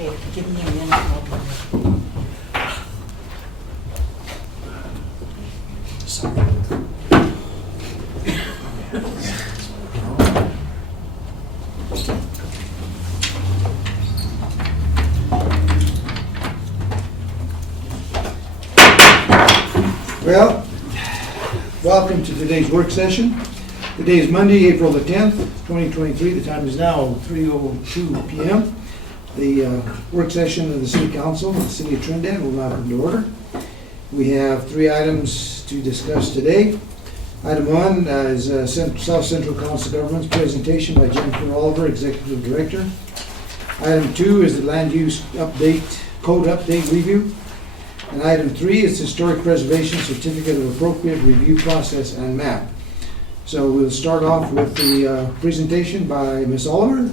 Okay, give me a minute. I'll bring it. Well, welcome to today's work session. Today is Monday, April the 10th, 2023. The time is now 3:02 p.m. The work session of the City Council of the City of Trinidad will now come to order. We have three items to discuss today. Item one is South Central Council Government's presentation by Jennifer Oliver, Executive Director. Item two is the Land Use Code Update Review. And item three is Historic Preservation Certificate of Appropriate Review Process and Map. So we'll start off with the presentation by Ms. Oliver.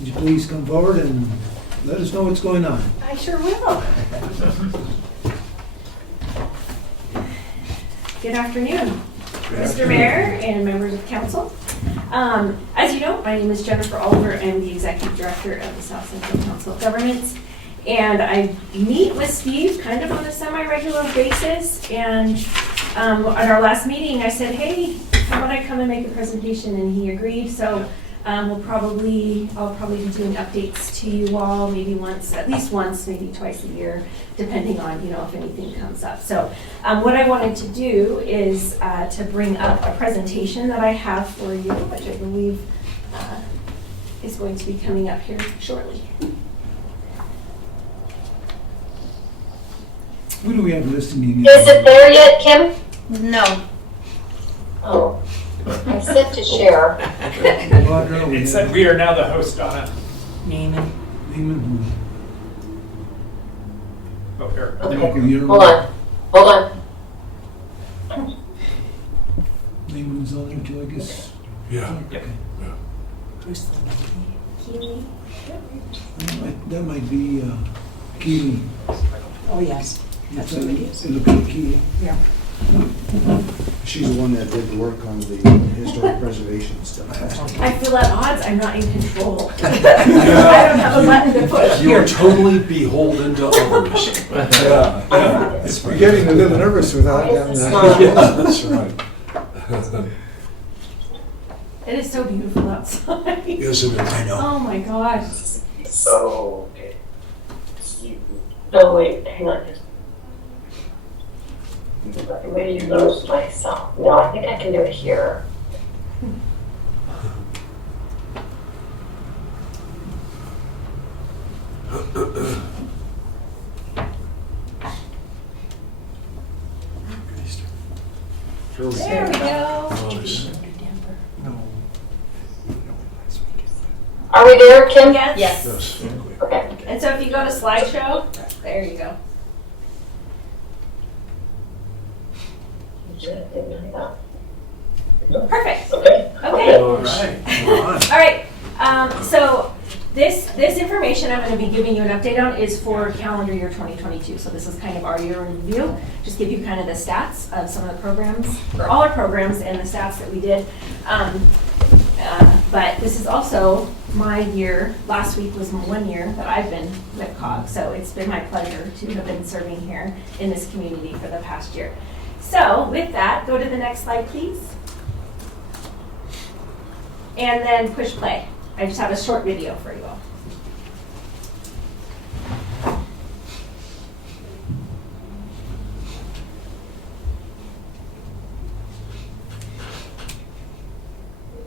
Would you please come forward and let us know what's going on? I sure will. Good afternoon, Mr. Mayor and members of council. As you know, my name is Jennifer Oliver. I'm the Executive Director of the South Central Council of Governments. And I meet with Steve kind of on a semi-regular basis. And at our last meeting, I said, hey, how about I come and make a presentation? And he agreed. So I'll probably be doing updates to you all maybe at least once, maybe twice a year, depending on, if anything comes up. So what I wanted to do is to bring up a presentation that I have for you, which I believe is going to be coming up here shortly. Who do we have listening? Is it there yet, Kim? No. Oh, I sent to share. It said we are now the host, Donna. Neiman. Oh, here. Okay. Hold on. Neiman's on there too, I guess. Yeah. Yep. Who's the lady? That might be Keely. Oh, yes. That's who it is. It looks like Keely. Yeah. She's the one that did the work on the historic preservation stuff. I feel at odds. I'm not in control. I don't have a button to push. You're totally beholden to others. We're getting a little nervous without having that. Yeah, that's right. It is so beautiful outside. Yes, it is. I know. Oh my gosh. So, okay. Oh, wait, hang on. Maybe lose myself. No, I think I can do it here. There we go. Nice. Are we there, Kim? Yes. Yes. Yes. Okay. And so if you go to slideshow, there you go. Perfect. Okay. Okay. All right. All right. So this information I'm going to be giving you an update on is for calendar year 2022. So this is kind of our year in review. Just give you kind of the stats of some of the programs, or all our programs, and the stats that we did. But this is also my year. Last week was 1 year that I've been with COG. So it's been my pleasure to have been serving here in this community for the past year. So with that, go to the next slide, please. And then push play. I just have a short video for you all.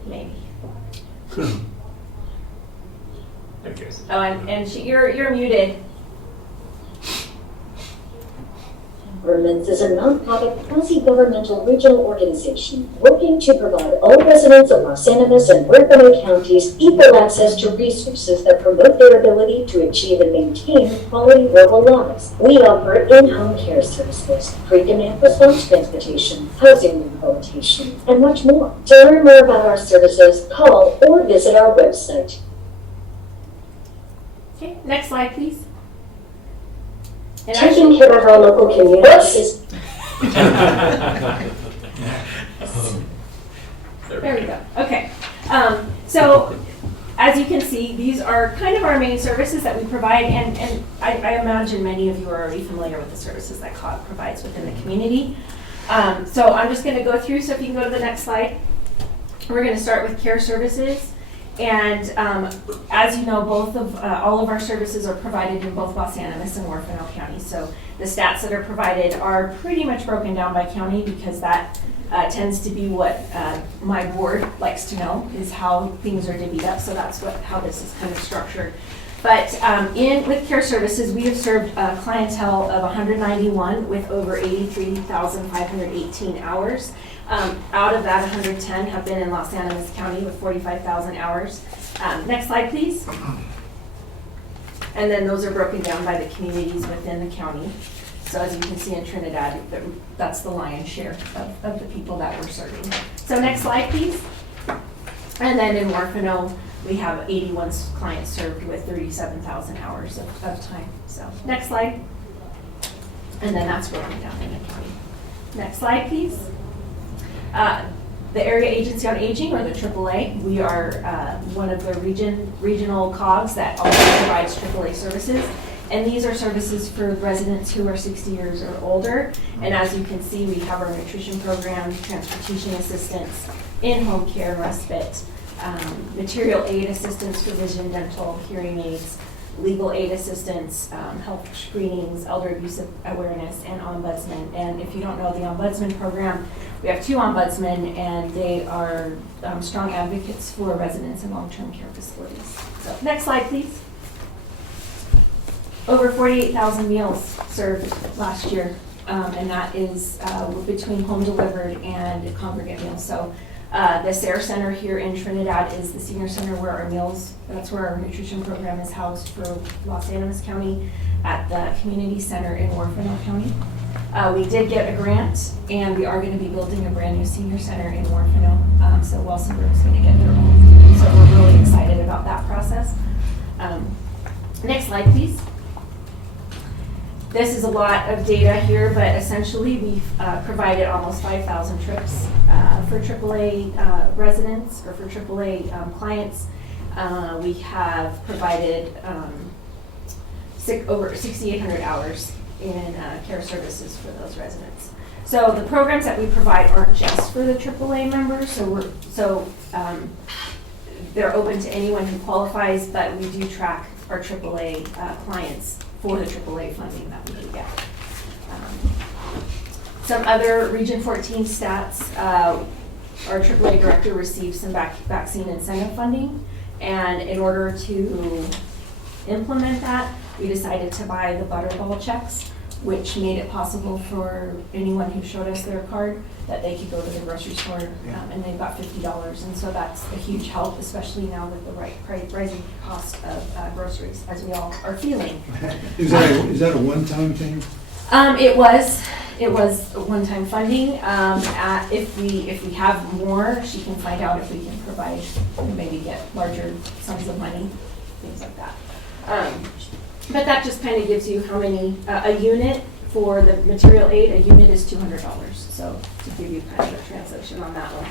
Maybe. There it goes. Oh, and you're muted. Governments is a non-profit, quasi-governmental regional organization working to provide all residents of Los Animas and Huerfano counties equal access to resources that promote their ability to achieve and maintain quality rural lives. We offer in-home care services, pre-demand response transportation, housing rehabilitation, and much more. To learn more about our services, call or visit our website. Okay, next slide, please. And Taking care of our local communities is there we go. Okay. So as you can see, these are kind of our main services that we provide, and I imagine many of you are already familiar with the services that COG provides within the community. So I'm just going to go through, so if you can go to the next slide. We're going to start with care services. And as you know, all of our services are provided in both Los Animas and Huerfano County. So the stats that are provided are pretty much broken down by county, because that tends to be what my board likes to know, is how things are divvied up. So that's how this is kind of structured. But with care services, we have served a clientele of 191 with over 83,518 hours. Out of that, 110 have been in Los Animas County with 45,000 hours. Next slide, please. And then those are broken down by the communities within the county. So as you can see in Trinidad, that's the lion's share of the people that we're serving. So next slide, please. And then in Huerfano, we have 81 clients served with 37,000 hours of time. So next slide. And then that's broken down in the county. Next slide, please. The Area Agency on Aging, or the AAA, we are one of the regional COGs that also provides AAA services. And these are services for residents who are 60 years or older. And as you can see, we have our nutrition program, transportation assistance, in-home care, respite, material aid assistance for vision, dental, hearing aids, legal aid assistance, health screenings, elder abuse awareness, and ombudsman. And if you don't know the ombudsman program, we have 2 ombudsmen, and they are strong advocates for residents in long-term care facilities. So next slide, please. Over 48,000 meals served last year, and that is between home delivered and congregate meals. So the SARE Center here in Trinidad is the senior center where our meals, that's where our nutrition program is housed for Los Animas County, at the community center in Huerfano County. We did get a grant, and we are going to be building a brand new senior center in Huerfano. So Wilsonburg is going to get their own. So we're really excited about that process. Next slide, please. This is a lot of data here, but essentially we've provided almost 5,000 trips for AAA residents, or for AAA clients. We have provided over 6,800 hours in care services for those residents. So the programs that we provide aren't just for the AAA members, so they're open to anyone who qualifies, but we do track our AAA clients for the AAA funding that we do get. Some other Region 14 stats, our AAA director received some vaccine incentive funding, and in order to implement that, we decided to buy the Butterball checks, which made it possible for anyone who showed us their card that they could go to the grocery store, and they got $50. And so that's a huge help, especially now with the rising cost of groceries, as we all are feeling. Is that a one-time thing? It was a one-time funding. If we have more, she can find out if we can provide, maybe get larger sums of money, things like that. But that just kind of gives you how many, a unit for the material aid, a unit is $200. So to give you kind of a translation on that one.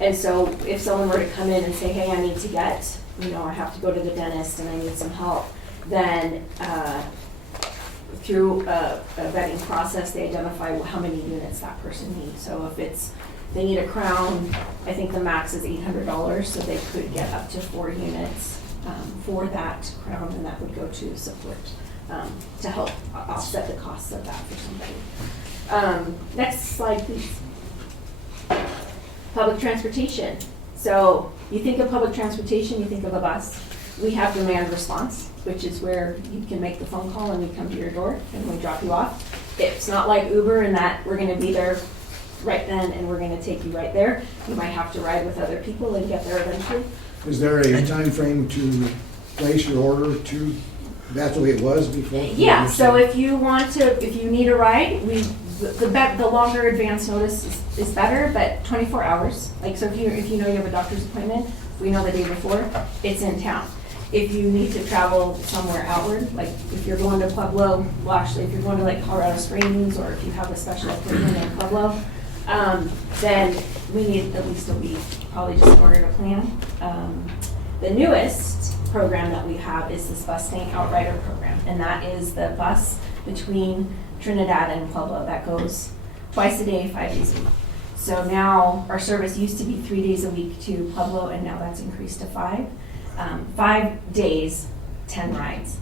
And so if someone were to come in and say, hey, I need to get, I have to go to the dentist and I need some help, then through a vetting process, they identify how many units that person needs. So if they need a crown, I think the max is $800, so they could get up to 4 units for that crown, and that would go to support to help offset the costs of that for somebody. Next slide, please. Public transportation. So you think of public transportation, you think of a bus. We have demand response, which is where you can make the phone call and we come to your door and we drop you off. It's not like Uber in that we're going to be there right then and we're going to take you right there. You might have to ride with other people and get there eventually. Is there a time frame to place your order to? That's the way it was before? Yeah, so if you need a ride, the longer advance notice is better, but 24 hours. Like, so if you know you have a doctor's appointment, we know the day before, it's in town. If you need to travel somewhere outward, like if you're going to Pueblo, well actually if you're going to like Colorado Springs, or if you have a special appointment in Pueblo, then we need at least a week, probably just in order to plan. The newest program that we have is this bus staying outrider program, and that is the bus between Trinidad and Pueblo that goes twice a day, 5 days a week. So now our service used to be 3 days a week to Pueblo, and now that's increased to 5. 5 days, 10 rides.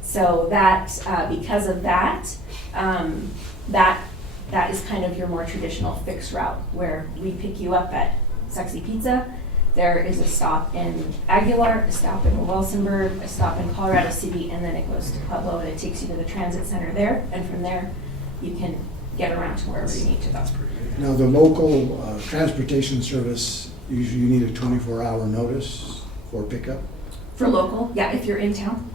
So that, because of that, that is kind of your more traditional fixed route where we pick you up at Sexy Pizza. There is a stop in Aguilar, a stop in Wilsonburg, a stop in Colorado City, and then it goes to Pueblo and it takes you to the transit center there. And from there, you can get around to wherever you need to go. Now, the local transportation service, usually you need a 24-hour notice for pickup? For local, yeah, if you're in town.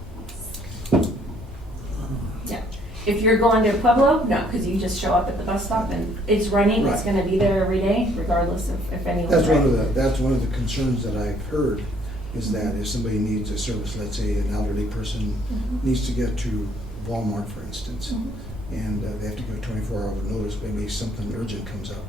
Yeah. If you're going to Pueblo, no, because you just show up at the bus stop and it's running, it's Right. gonna be there every day, regardless of if anyone's That's one of the concerns that I've heard, is that if somebody needs a service, let's say an elderly person needs to get to Walmart, for instance, and they have to give a 24-hour notice, maybe something urgent comes up.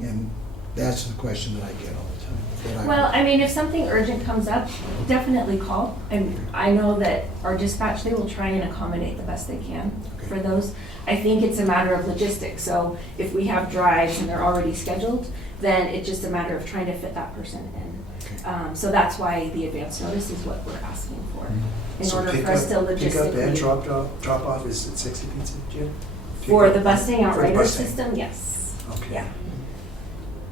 And that's the question that I get all the time. Well, I mean, if something urgent comes up, definitely call. And I know that our dispatch, they will try and accommodate the best they can for those. I think it's a matter of logistics. So if we have drives and they're already scheduled, then it's just a matter of trying to fit that person in. So that's why the advance notice is what we're asking for, in order for us to logistically. Pick up and drop off is at Sexy Pizza, Jim? For the busing For the outrider busing. system, yes. Okay. Yeah.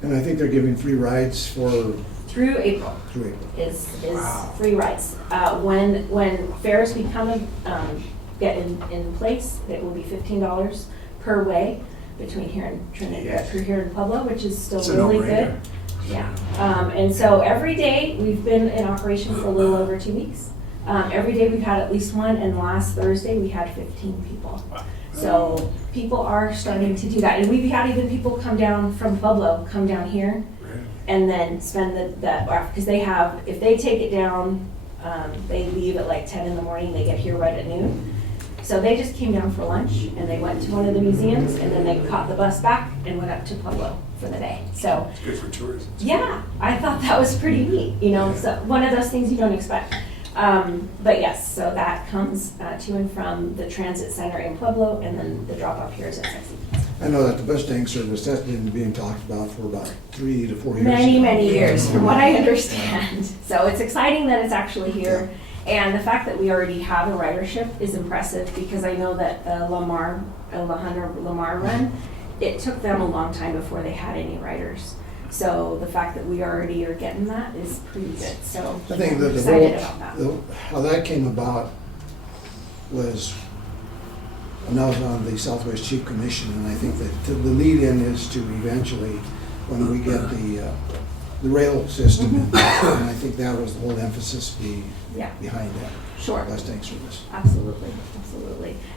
And I think they're giving free rides for Through April. is Wow. free rides. When fares become, get in place, it will be $15 per way between here and Trinidad, through here in Pueblo, which is still It's a really no-brainer. good. Yeah, and so every day, we've been in operation for a little over 2 weeks. Every day we've had at least one, and last Thursday, we had 15 people. So people are starting to do that, and we've had even people come down from Pueblo, come down here, and then spend that, because they have, if they take it down, they leave at like 10 in the morning, they get here right at noon. So they just came down for lunch, and they went to one of the museums, and then they caught the bus back and went up to Pueblo for the day. So, It's good for tourism. yeah, I thought that was pretty neat, so one of those things you don't expect. But yes, so that comes to and from the transit center in Pueblo, and then the drop-off here is at Sexy Pizza. I know that the bus tank service, that's been being talked about for about 3 to 4 years. Many years, from what I understand. So it's exciting that it's actually here. And the fact that we already have a ridership is impressive, because I know that the Alejandro Lamar run, it took them a long time before they had any riders. So the fact that we already are getting that is pretty good. So I think I'm that excited about that. how that came about was when I was on the Southwest Chief Commission, and I think that the lead-in is to eventually, when we get the rail system, and I think that was the whole emphasis Yeah, behind that sure. bus tank service. Absolutely.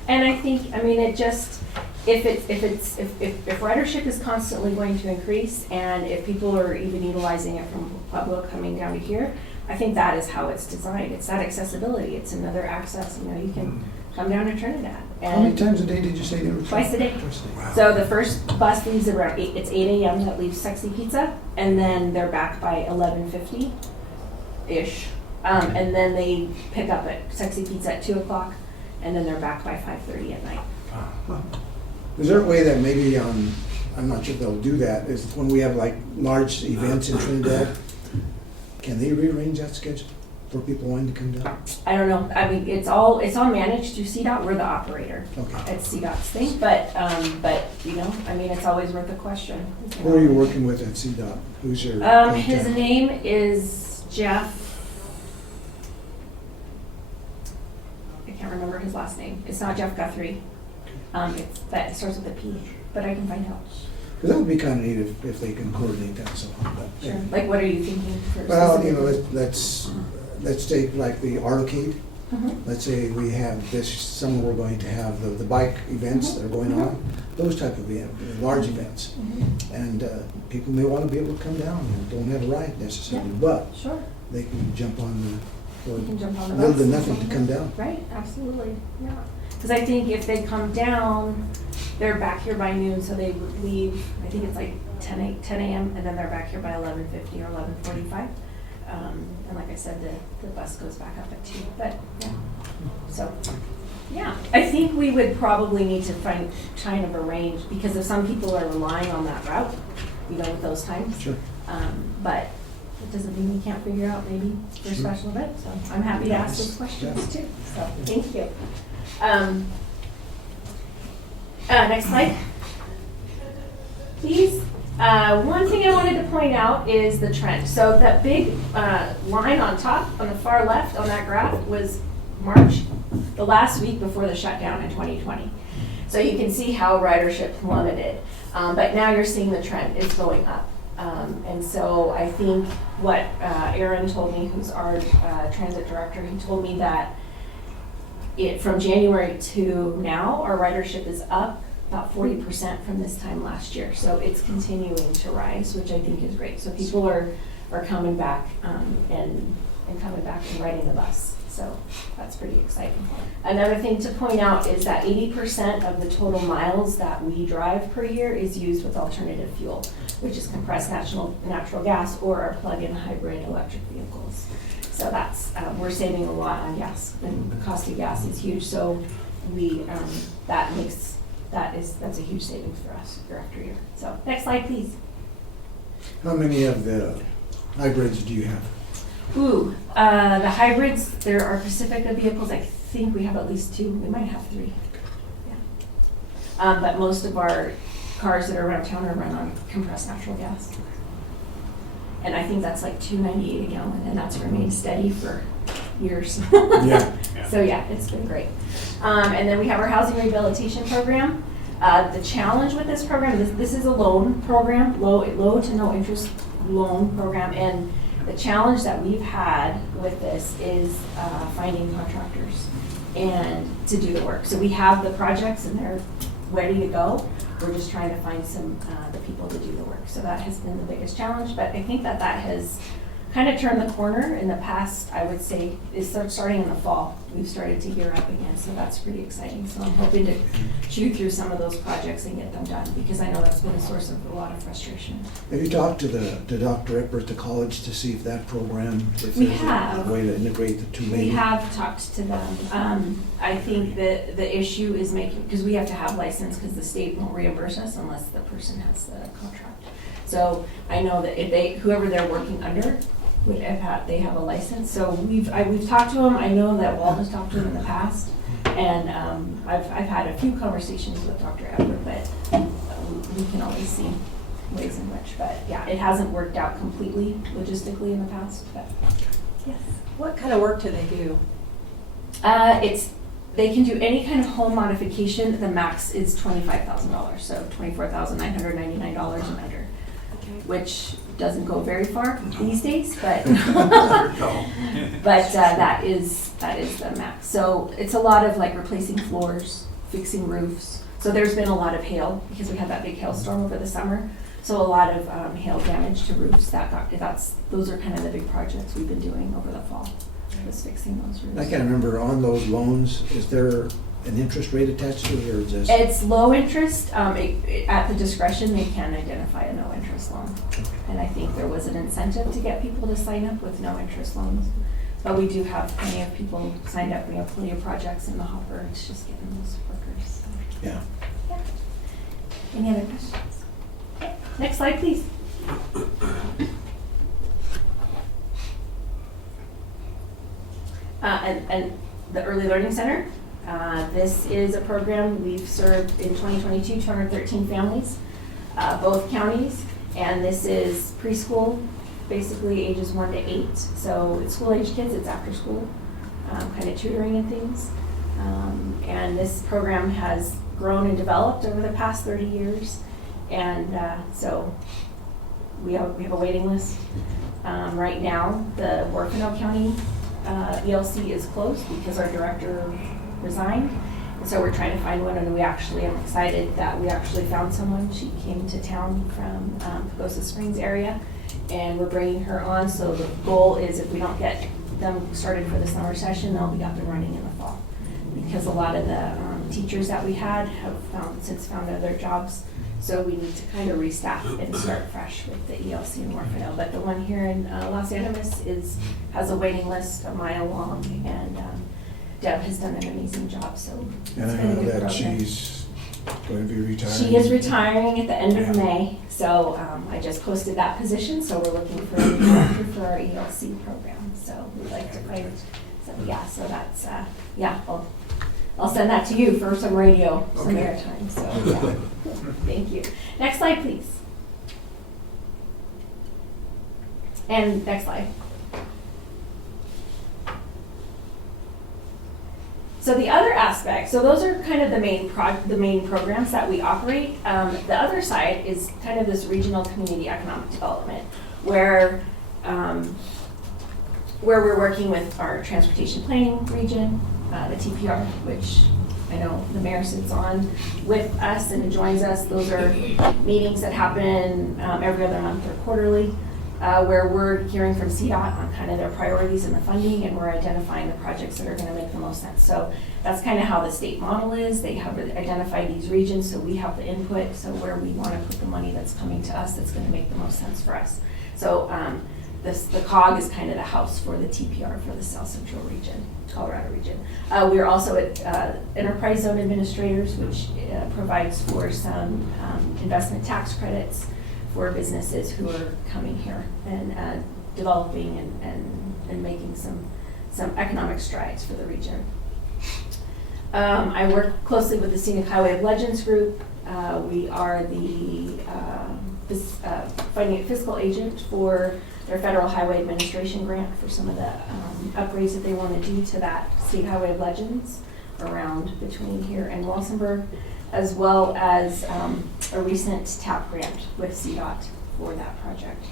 And I think, it just, if ridership is constantly going to increase, and if people are even utilizing it from Pueblo coming down to here, I think that is how it's designed. It's that accessibility. It's another access, you can come down to Trinidad. How many And times a day did you say they were? Twice a day. Twice a day. Wow. so the first bus leaves around 8, it's 8 a.m. that leaves Sexy Pizza, and then they're back by 11:50-ish. And then they pick up at Sexy Pizza at 2 o'clock, and then they're back by 5:30 at night. Is there a way that maybe, I'm not sure if they'll do that, is when we have like large events in Trinidad, can they rearrange that schedule for people wanting to come down? I don't know, it's all managed through CDOT, we're the operator. Okay. It's CDOT's thing, but, it's always worth a question. Who are you working with at CDOT? Who's your His contact? name is Jeff. I can't remember his last name. It's not Jeff Guthrie. It starts with a P, but I can find out. Because that would be kind of neat if they can coordinate that somehow. But, Sure. Like, what are you thinking for? well, specific- let's take like the arcade. Mhm. Let's say we have this summer, we're going to have the bike events that are going on, those type of large events. And people may want to be able to come down and don't have a ride necessarily, but Sure. they can jump on You can jump on the little bus. to nothing to come down. Right, absolutely, yeah. Because I think if they come down, they're back here by noon, so they would leave, I think it's like 10 a.m. and then they're back here by 11:50 or 11:45. And like I said, the bus goes back up at 2, but yeah. So, yeah, I think we would probably need to kind of arrange, because if some people are relying on that route, with those times. Sure. But it doesn't mean we can't figure out maybe for a special event, so I'm happy to ask those questions too, so thank you. Next slide, please. One thing I wanted to point out is the trend. So that big line on top, on the far left on that graph, was March, the last week before the shutdown in 2020. So you can see how ridership plummeted. But now you're seeing the trend, it's going up. And so I think what Aaron told me, who's our transit director, he told me that from January to now, our ridership is up about 40% from this time last year. So it's continuing to rise, which I think is great. So people are coming back and coming back and riding the bus. So that's pretty exciting. Another thing to point out is that 80% of the total miles that we drive per year is used with alternative fuel, which is compressed natural gas or our plug-in hybrid electric vehicles. So that's, we're saving a lot on gas, and the cost of gas is huge. So we, that's a huge savings for us year after year. So next slide, please. How many of the hybrids do you have? The hybrids, there are Pacifica vehicles. I think we have at least 2. We might have 3. Yeah. But most of our cars that are around town are run on compressed natural gas. And I think that's like $2.98 a gallon, and that's remained steady for years. Yeah. So yeah, it's been great. And then we have our housing rehabilitation program. The challenge with this program, this is a loan program, low to no interest loan program, and the challenge that we've had with this is finding contractors and to do the work. So we have the projects and they're ready to go. We're just trying to find the people to do the work. So that has been the biggest challenge, but I think that has kind of turned the corner in the past. I would say is starting in the fall. We've started to gear up again, so that's pretty exciting. So I'm hoping to chew through some of those projects and get them done, because I know that's been a source of a lot of frustration. Have you talked to the Dr. Epper at the college to see if that program, if We there's have. a way to integrate the two maybe? We have talked to them. I think that the issue is because we have to have license, because the state won't reimburse us unless the person has the contract. So I know that if whoever they're working under would they have a license. So we've talked to them. I know that Walt has talked to them in the past, and I've had a few conversations with Dr. Epper, but we can always see ways in which. But yeah, it hasn't worked out completely logistically in the past. But yes. What kind of work do they do? They can do any kind of home modification. The max is $25,000, so $24,999 and under. Which doesn't go very far these days, but that is the max. So it's a lot of like replacing floors, fixing roofs. So there's been a lot of hail because we had that big hailstorm over the summer. So a lot of hail damage to roofs. Those are kind of the big projects we've been doing over the fall. Was fixing those roofs. I can't remember, on those loans, is there an interest rate attached to it, or is this? It's low interest. At the discretion, they can identify a no interest loan. And I think there was an incentive to get people to sign up with no interest loans. But we do have plenty of people signed up. We have plenty of projects in the hopper. It's just getting those workers. So. Yeah. Any other questions? Okay. Next slide, please. And the Early Learning Center. This is a program we've served in 2022, 213 families, both counties, and this is preschool, basically ages 1 to 8. So it's school-age kids, it's after school, kind of tutoring and things. And this program has grown and developed over the past 30 years, and so we have a waiting list. Right now, the Orfano County ELC is closed because our director resigned. And so we're trying to find one, and I'm excited that we actually found someone. She came to town from Pagosa Springs area, and we're bringing her on. So the goal is, if we don't get them started for the summer session, they'll be up and running in the fall. Because a lot of the teachers that we had have since found other jobs So we need to kind of restaff and start fresh with the ELC in Morphinville. But the one here in Los Animas has a waiting list a mile long, and Deb has done an amazing job, so it's And I been a know good that program. she's going to be retiring. She is retiring at the end of May, so I just posted that position, so we're looking for a new director for our ELC program. So we'd like to find, so yeah, so that's, yeah, I'll send that to you for some radio, some Okay. airtime, so yeah. Thank you. Next slide, please. And next slide. So the other aspect, so those are kind of the main programs that we operate. The other side is kind of this regional community economic development, where we're working with our transportation planning region, the TPR, which I know the mayor sits on with us and joins us. Those are meetings that happen every other month or quarterly, where we're hearing from CDOT on kind of their priorities and the funding, and we're identifying the projects that are going to make the most sense. So that's kind of how the state model is. They have identified these regions, so we have the input, so where we want to put the money that's coming to us that's going to make the most sense for us. So the COG is kind of the house for the TPR for the South Central region, Colorado region. We're also at Enterprise Zone Administrators, which provides for some investment tax credits for businesses who are coming here and developing and making some economic strides for the region. I work closely with the Scenic Highway of Legends group. We are the fiscal agent for their Federal Highway Administration grant for some of the upgrades that they want to do to that State Highway of Legends around between here and Walsenburg, as well as a recent TAP grant with CDOT for that project.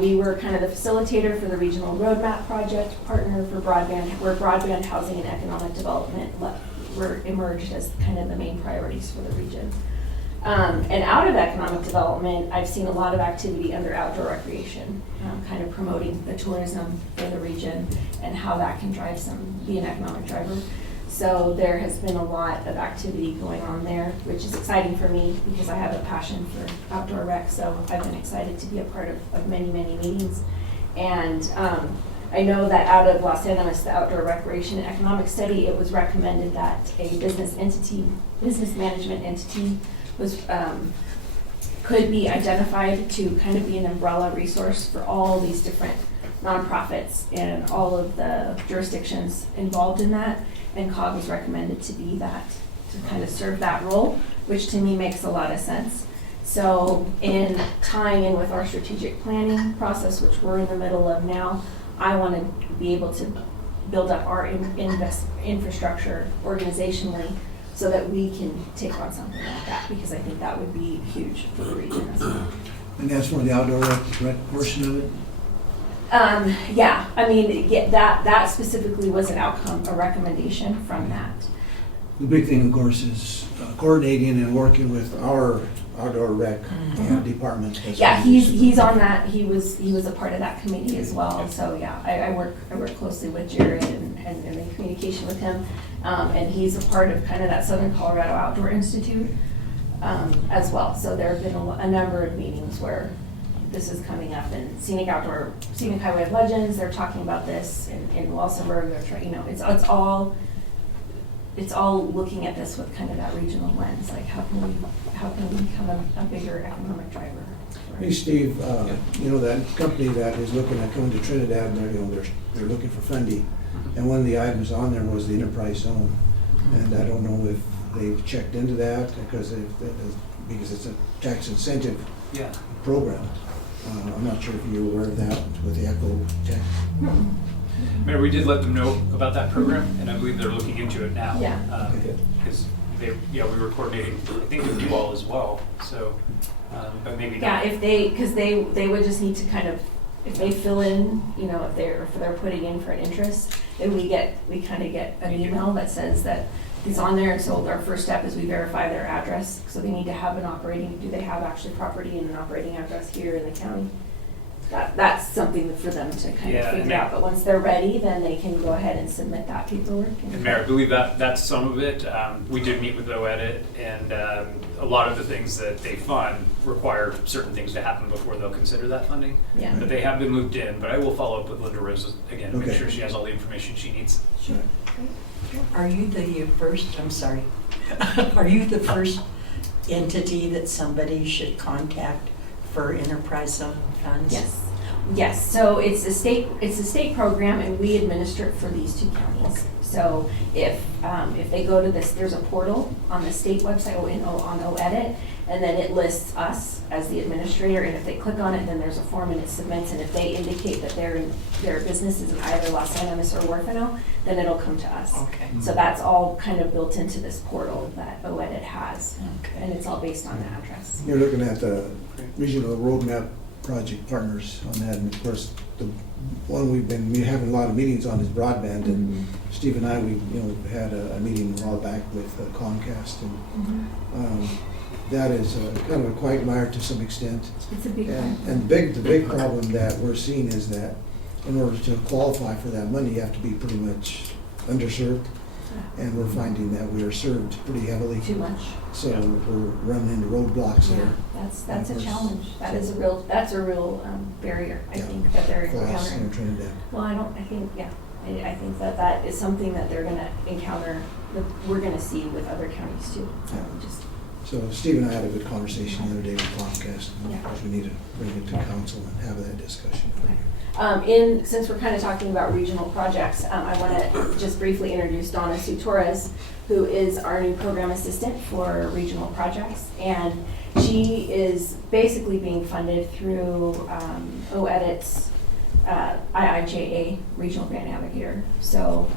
We were kind of the facilitator for the Regional Roadmap Project, partner for broadband, where broadband housing and economic development were emerged as kind of the main priorities for the region. And out of economic development, I've seen a lot of activity under outdoor recreation, kind of promoting the tourism for the region and how that can be an economic driver. So there has been a lot of activity going on there, which is exciting for me because I have a passion for outdoor rec. So I've been excited to be a part of many, many meetings. And I know that out of Los Animas, the Outdoor Recreation and Economic Study, it was recommended that a business management entity could be identified to kind of be an umbrella resource for all these different nonprofits and all of the jurisdictions involved in that. And COG was recommended to be that, to kind of serve that role, which to me makes a lot of sense. So in tying in with our strategic planning process, which we're in the middle of now, I want to be able to build up our infrastructure organizationally so that we can take on something like that, because I think that would be huge for the region as well. And that's for the outdoor rec portion of it? Yeah, I mean, that specifically was an outcome, a recommendation from that. The big thing, of course, is coordinating and working with our outdoor rec department. Yeah, he's on that. He was a part of that committee as well. So yeah, I work closely with Jared and in communication with him, and he's a part of kind of that Southern Colorado Outdoor Institute as well. So there have been a number of meetings where this is coming up, and Scenic Highway of Legends, they're talking about this in Walsenburg. They're trying, it's all looking at this with kind of that regional lens, like how can we become a bigger economic driver. Hey, Steve, you know, that company that is looking at coming to Trinidad, they're looking for funding, and one of the items on there was the enterprise zone, and I don't know if they've checked into that because it's a tax incentive program. I'm not sure if you're aware of that with the Echo Tech. Mayor, we did let them know about that program, and I believe they're looking into it now. Yeah. Because we were coordinating, I think, with you all as well, so, but maybe not. Yeah, because they would just need to kind of, if they fill in, if they're putting in for an interest, then we kind of get an email that says that he's on there, and so our first step is we verify their address. So they need to have do they have actually property and an operating address here in the county? that's something for them to kind Yeah, of and figure out. But once they're ready, then they can go ahead and submit that paperwork. And Mayor, I believe that's some of it. We did meet with OEdit, and a lot of the things that they fund require certain things to happen before they'll consider that funding. Yeah. But they have been moved in, but I will follow up with Linda Rose again to make Okay. sure she has all the information she needs. Sure. Are you the first, I'm sorry, are you the first entity that somebody should contact for enterprise zone funds? Yes, yes, so it's a state program, and we administer it for these two counties. So if they go to this, there's a portal on the state website, on OEdit, and then it lists us as the administrator, and if they click on it, then there's a form and it submits, and if they indicate that their business is in either Los Animas or Orfano, then it'll come to us. Okay. So that's all kind of built into this portal that OEdit has, Okay. and it's all based on the address. You're looking at the regional roadmap project partners on that, and of course, the one we're having a lot of meetings on is broadband, and Steve and I, we had a meeting a while back with Comcast, and that is kind of a quagmire to some extent. It's a big And, one. and the big problem that we're seeing is that in order to qualify for that money, you have to be pretty much underserved, and we're finding that we are served pretty heavily. Too much. So we're running into roadblocks Yeah, there. that's a Of course. challenge. That's a real barrier, I Yeah. think, that they're For us in encountering. Trinidad. Well, I think that is something that they're gonna encounter, that we're gonna see with other counties too. Yeah. Just, So Steve and I had a good conversation the other day with Comcast, and of Yeah. course we need to bring it to council and have that discussion. since we're kind of talking about regional projects, I wanna just briefly introduce Donna Sue Torres, who is our new program assistant for regional projects. And she is basically being funded through OEdit's IIJA Regional Grant Navigator. So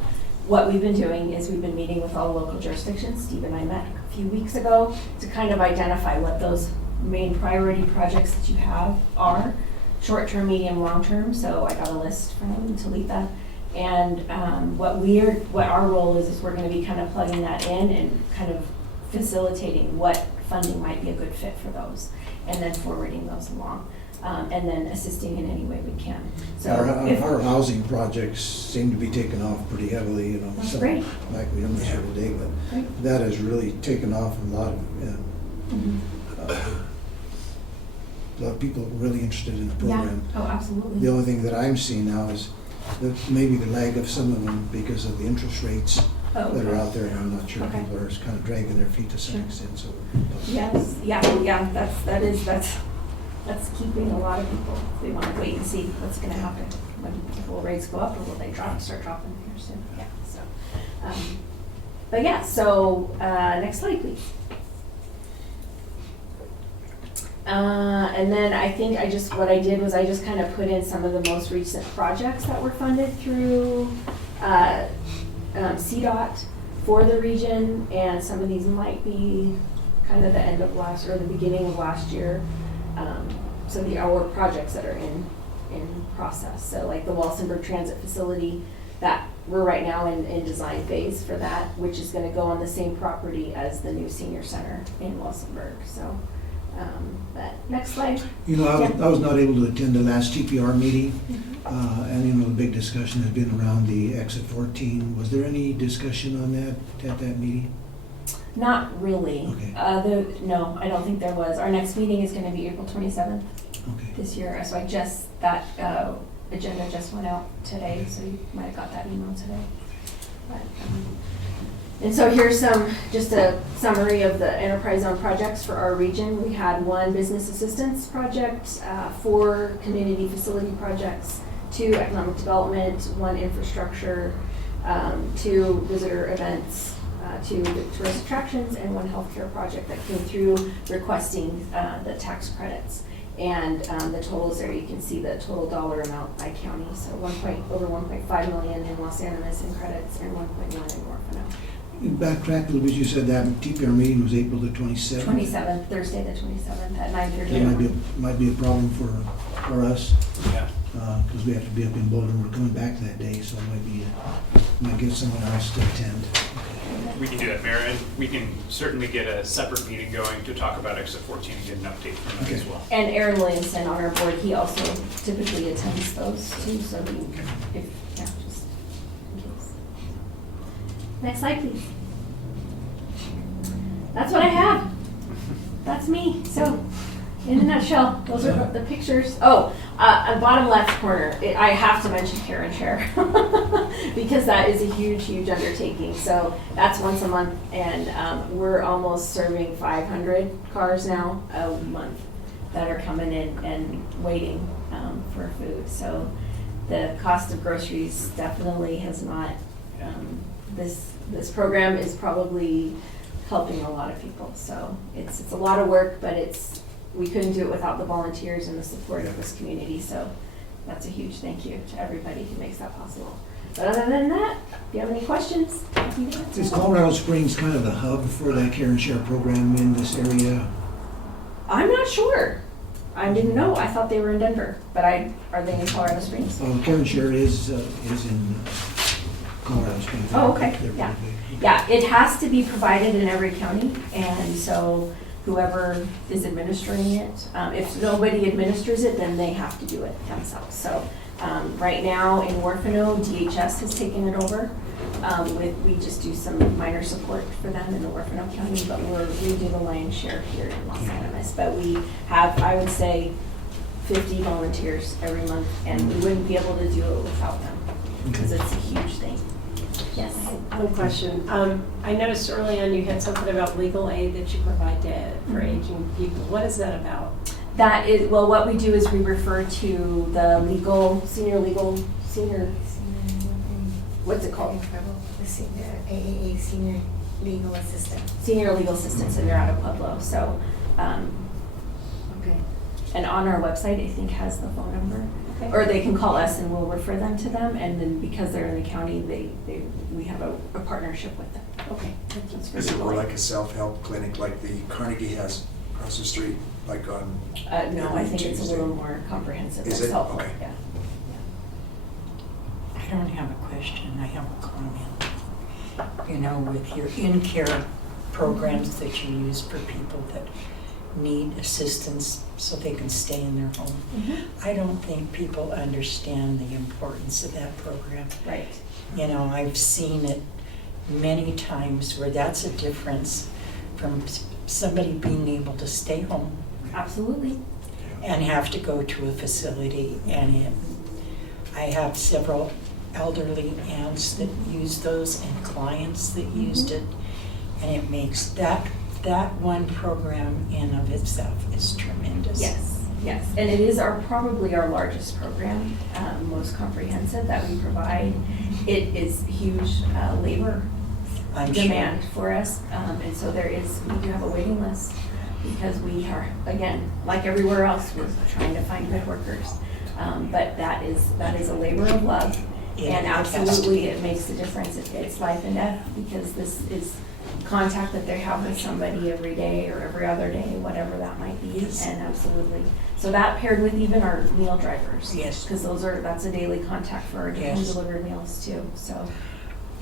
what we've been doing is we've been meeting with all the local jurisdictions. Steve and I met a few weeks ago to kind of identify what those main priority projects that you have are, short-term, medium, long-term. So I got a list from Talitha. And what our role is we're going to be kind of plugging that in and kind of facilitating what funding might be a good fit for those, and then forwarding those along, and then assisting in any way we can. So Our housing projects seem to be taking off pretty heavily, That's some, great. like we understood today, but Great. that has really taken off. A lot of people are really interested in the Yeah. program. Oh, absolutely. The only thing that I'm seeing now is maybe the lag of some of them because of the interest rates Oh, that are okay. out there, and I'm not sure Okay. people are kind of dragging their feet to some Sure. extent, so. Yes, yeah, that's keeping a lot of people. They want to wait and see what's going to happen. Will rates go up, or will they start dropping here soon? Yeah, so, but yeah, so, next slide, please. And then I think what I did was I just kind of put in some of the most recent projects that were funded through CDOT for the region, and some of these might be kind of the end of last, or the beginning of last year. So our projects that are in process, so like the Walsenburg Transit Facility, that we're right now in design phase for that, which is gonna go on the same property as the new senior center in Walsenburg, so. But next slide. I was not able to attend the last TPR meeting, and the big discussion has been around the exit 14. Was there any discussion on that at that meeting? Not really. Okay. No, I don't think there was. Our next meeting is gonna be April 27th Okay. this year, so that agenda just went out today, so you might have got that email today. But, and so here's just a summary of the enterprise zone projects for our region. We had 1 business assistance project, 4 community facility projects, 2 economic development, 1 infrastructure, 2 visitor events, 2 tourist attractions, and 1 healthcare project that came through requesting the tax credits. And the totals there, you can see the total dollar amount by county. So over 1.5 million in Los Animas in credits, and 1.1 in Orfano. Backtrack a little bit, you said that TPR meeting was April the 27th. 27th, Thursday the 27th at 9:30. That might be a problem for us, Yeah. because we have to be up in Boulder. We're coming back that day, so it might get someone else to attend. we can do that, Marion. We can certainly get a separate meeting going to talk about Exit 14 and get an update from them as Okay. well. And Aaron Williamson on our board, he also typically attends those too, so if, yeah, just in case. Next slide, please. That's what I have. That's me. So, in a nutshell, those are the pictures. Oh, bottom left corner, I have to mention Care and Share because that is a huge, huge undertaking. So that's once a month, and we're almost serving 500 cars now a month that are coming in and waiting for food. So the cost of groceries definitely has not. This program is probably helping a lot of people. So it's a lot of work, but we couldn't do it without the volunteers and the support of this community. So that's a huge thank you to everybody who makes that possible. But other than that, if you have any questions, happy to answer. Is Colorado Springs kind of the hub for that Care and Share program in this area? I'm not sure. I didn't know. I thought they were in Denver, but are they in Colorado Springs? Care and Share is in Colorado Springs. Oh, okay. They're Yeah. pretty big. Yeah, it has to be provided in every county, and so whoever is administering it, if nobody administers it, then they have to do it themselves. So right now in Orfano, DHS has taken it over. We just do some minor support for them in Orfano County, but we do the lion's share here in Los Animas. But we have, I would say, 50 volunteers every month, and we wouldn't be able to do it without them because it's a huge thing. Yes. One question. I noticed early on you had something about legal aid that you provide for aging people. What is that about? That is, well, what we do is we refer to the senior, what's it called? AAA senior legal assistant. Senior legal assistants, and they're out of Pueblo. So, Okay. and on our website, I think has the phone number. Okay. Or they can call us and we'll refer them to them. And then because they're in the county, we have a partnership with them. Okay. Is it more like a self-help clinic like the Carnegie has across the street, like on? No, I think it's a Tuesday? little more comprehensive. Is than it? self-help, Okay. Yeah. I don't have a question, I have a comment. You know, with your in-care programs that you use for people that need assistance so they can stay in their home, I don't think people understand the importance of that program. Right. You know, I've seen it many times where that's a difference from somebody being able to stay home Absolutely. and have to go to a facility. And I have several elderly aunts that use those and clients that used it, and it makes that one program in of itself is tremendous. Yes, yes, and it is probably our largest program, most comprehensive that we provide. It is huge labor I'm demand for us, and so we do have a waiting list because we are, again, like everywhere else, we're trying to find good workers. But that is a labor of love, and absolutely it makes a difference. It's life and death because this is contact that they have with somebody every day or every other day, whatever that might be. Yes. And absolutely. So that paired with even our meal drivers. Yes. Because that's a daily contact for our home Yes. delivered meals too. So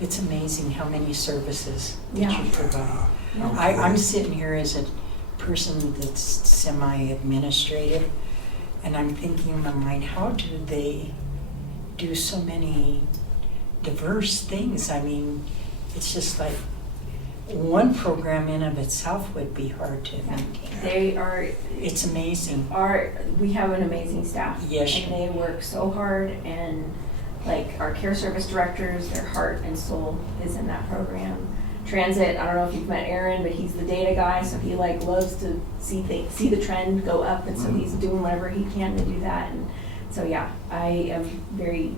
It's amazing how many services that Yeah. you provide. yeah. I'm sitting here as a person that's semi-administrative, and I'm thinking in my mind, how do they do so many diverse things? I mean, it's just like one program in of itself would be hard to maintain. They are It's amazing. we have an amazing staff. Yes. And they work so hard, and like our care service directors, their heart and soul is in that program. Transit, I don't know if you've met Aaron, but he's the data guy, so he loves to see the trend go up, and so he's doing whatever he can to do that. And so yeah, I'm very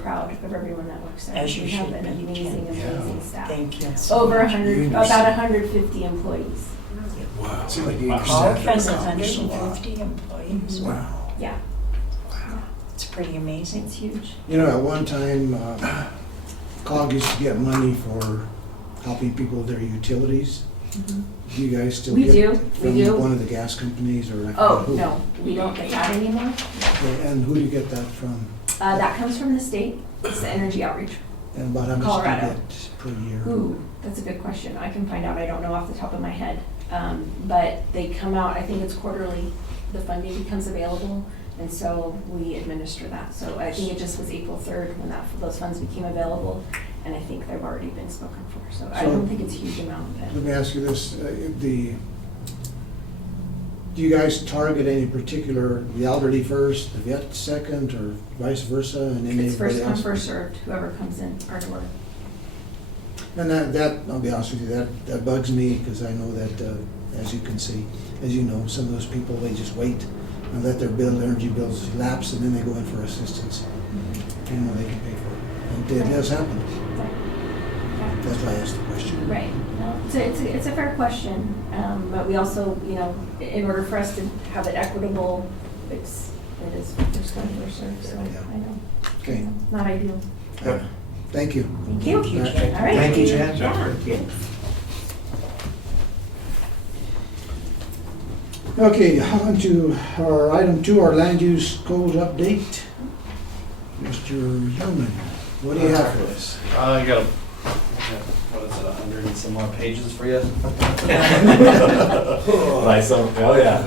proud of everyone that works there. As you We have should an be. amazing staff. Thank you. Over 100, about 150 employees. Wow. Seems like All 80% kinds of accomplished a lot. 150 employees. Wow. Yeah, It's pretty amazing. it's huge. You know, at one time, COG used to get money for helping people with their utilities. Do you guys still We get do, we do. from one of the gas companies or? I Oh, forget who? no, we don't get that anymore. Okay, and who do you get that from? That comes from the state. It's the energy outreach And about how much Colorado. do you get per year? Ooh, that's a good question. I can find out. I don't know off the top of my head. But they come out, I think it's quarterly, the funding becomes available, and so we administer that. So I think it just was April 3rd when those funds became available, and I think they've already been spoken for. So I don't think it's a huge amount. Let But me ask you this, do you guys target any particular, the elderly first, the vet second, or vice versa, and then it's anybody first come, else? first served, whoever comes in our door. And that, I'll be honest with you, that bugs me, because I know that, as you can see, as you know, some of those people, they just wait and let their energy bills lapse, and then they go in for assistance. You know, they can pay for it. And it does happen. That's why I asked the question. Right. No, it's a fair question, but we also, in order for us to have it equitable, it is first come, first served, so Yeah. I know. Okay. Not ideal. Thank you. Thank you. Thank you, All Jen. right. Thank you, Jen. Yeah. Okay, on to our item 2, our land use code update. Mr. Hillman, what do you have for us? I got, what is it, 100 and some more pages for you? By some, oh yeah.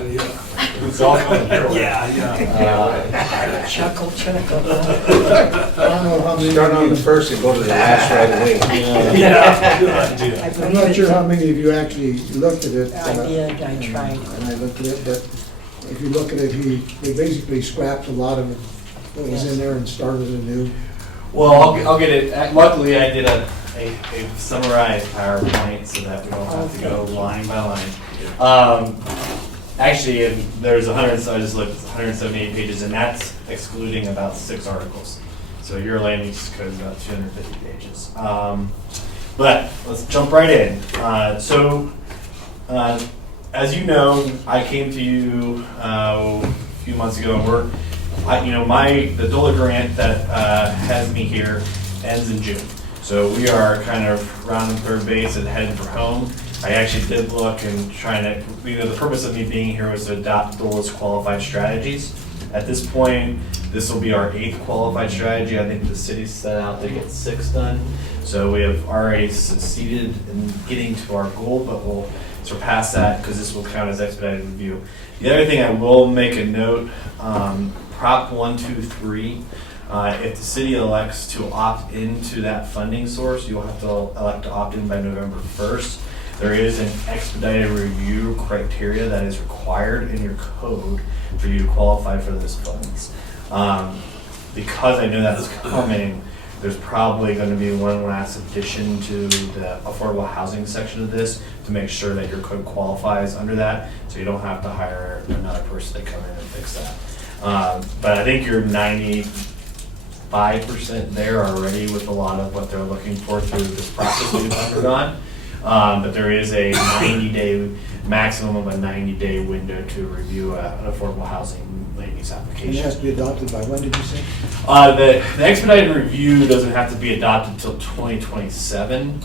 It's all coming your way. Chuckle, chuckle. I don't know how many. Start on the first and go to the last right away. Yeah. I'm not sure how many of you actually looked at it. I did, I tried. And I looked at it, but if you look at it, they basically scrapped a lot of what was in there and started anew. Well, I'll get it. Luckily, I did a summarized PowerPoint so that we don't have to go line by line. Actually, there's 100, so I just looked, it's 178 pages, and that's excluding about 6 articles. So your land use code is about 250 pages. But let's jump right in. As you know, I came to you a few months ago, and the DOLA grant that has me here ends in June. So we are kind of rounding third base and heading for home. I actually did look and the purpose of me being here was to adopt DOLA's qualified strategies. At this point, this will be our 8th qualified strategy. I think the city set out to get 6 done. So we have already succeeded in getting to our goal, but we'll surpass that because this will count as expedited review. The other thing I will make a note, Prop 123, if the city elects to opt into that funding source, you'll have to elect to opt in by November 1st. There is an expedited review criteria that is required in your code for you to qualify for those funds. Because I know that's coming, there's probably going to be one last addition to the affordable housing section of this to make sure that your code qualifies under that, so you don't have to hire another person to come in and fix that. But I think you're 95% there already with a lot of what they're looking for through this process we've undergone. But there is a 90-day, maximum of a 90-day window to review an affordable housing land use And it application. has to be adopted by when, did you say? The expedited review doesn't have to be adopted until 2027,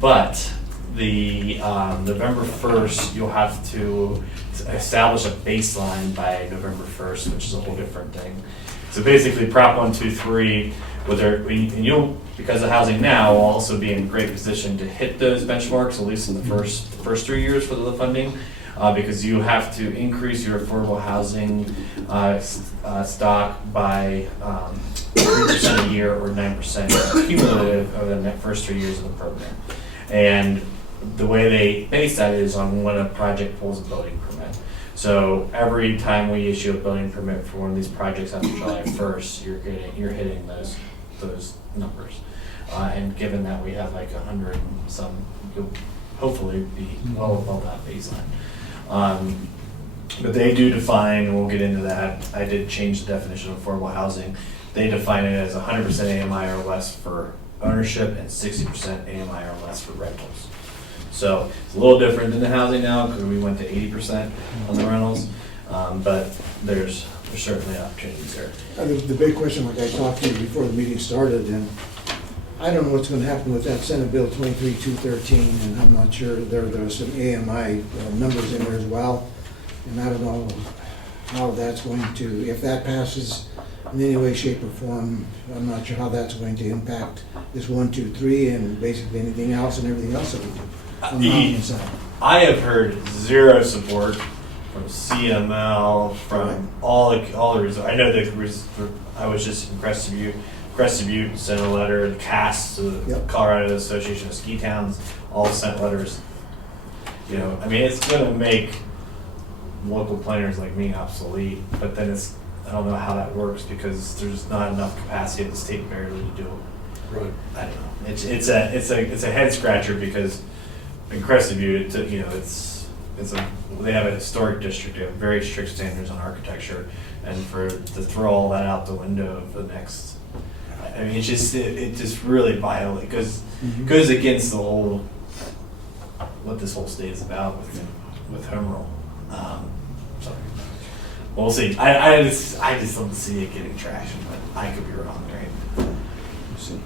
but the November 1st, you'll have to establish a baseline by November 1st, which is a whole different thing. So basically, Prop 123, and you'll, because of housing now, will also be in great position to hit those benchmarks, at least in the first 3 years for the funding, because you have to increase your affordable housing stock by 3% a year or 9% cumulative over the first 3 years of the program. And the way they base that is on when a project pulls a building permit. So every time we issue a building permit for one of these projects after July 1st, you're hitting those numbers. And given that we have like 100 and some, you'll hopefully be well above that baseline. But they do define, and we'll get into that, I did change the definition of affordable housing. They define it as 100% AMI or less for ownership and 60% AMI or less for rentals. So it's a little different than the housing now because we went to 80% on the rentals, but there's certainly opportunities there. The big question, like I talked to you before the meeting started, and I don't know what's going to happen with that Senate Bill 23-213, and I'm not sure there's some AMI numbers in there as well, and I don't know how that's going to, if that passes, in any way, shape, or form. I'm not sure how that's going to impact this 1, 2, 3, and basically anything else and everything else that we do on the mountain side. I have heard zero support from CML, from all the resorts. I know I was just in Crested Butte sent a letter, the CAS, the Colorado Association of Ski Towns, all sent letters. You know, I mean, it's going to make local planners like me obsolete, but then I don't know how that works because there's not enough capacity at the state barely to do it. Right. I don't know. It's a head scratcher because in Crested Butte, they have a historic district. They have very strict standards on architecture, and to throw all that out the window of the next, I mean, it just really violates goes against the whole what this whole state is about with home rule. So we'll see. I just don't see it getting traction, but I could be wrong, right? We'll see.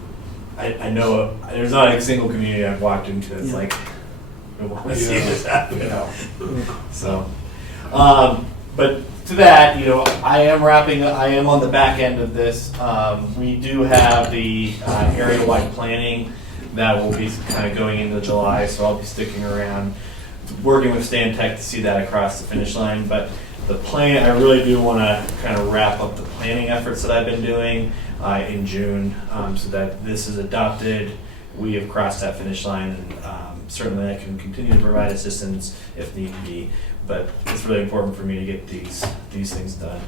I know there's not a single community I've walked into that's like, we want to see this happen. So, but to that, I am on the back end of this. We do have the area-wide planning that will be kind of going into July, so I'll be sticking around, working with Stan Tech to see that across the finish line. But the plan, I really do want to kind of wrap up the planning efforts that I've been doing in June, so that this is adopted. We have crossed that finish line, and certainly I can continue to provide assistance if need be. But it's really important for me to get these things done.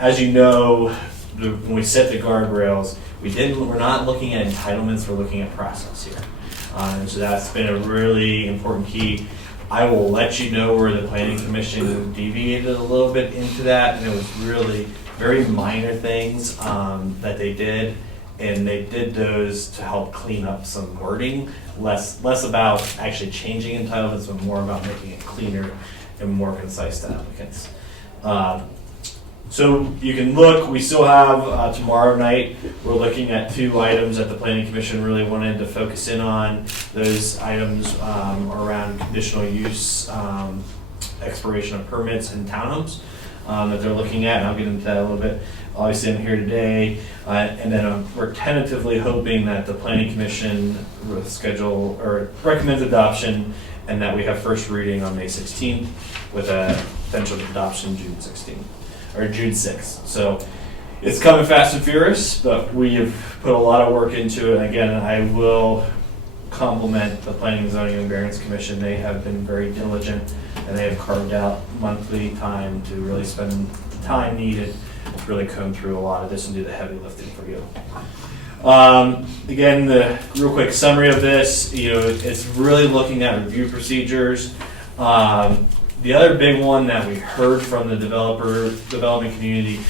As you know, when we set the guardrails, we're not looking at entitlements, we're looking at process here. And so that's been a really important key. I will let you know where the Planning Commission deviated a little bit into that, and it was really very minor things that they did, and they did those to help clean up some wording, less about actually changing entitlements, but more about making it cleaner and more concise to applicants. So you can look, we still have tomorrow night, we're looking at 2 items that the Planning Commission really wanted to focus in on. Those items around conditional use, expiration of permits and townhomes that they're looking at, and I'll get into that a little bit. Obviously I'm here today, and then we're tentatively hoping that the Planning Commission will schedule or recommends adoption, and that we have first reading on May 16th with a potential adoption June 16th. Or June 6th. So it's coming fast and furious, but we have put a lot of work into it. And again, I will compliment the Planning and Zoning and Variance Commission. They have been very diligent, and they have carved out monthly time to really spend the time needed to really comb through a lot of this and do the heavy lifting for you. Again, the real quick summary of this, it's really looking at review procedures. The other big one that we heard from the development community,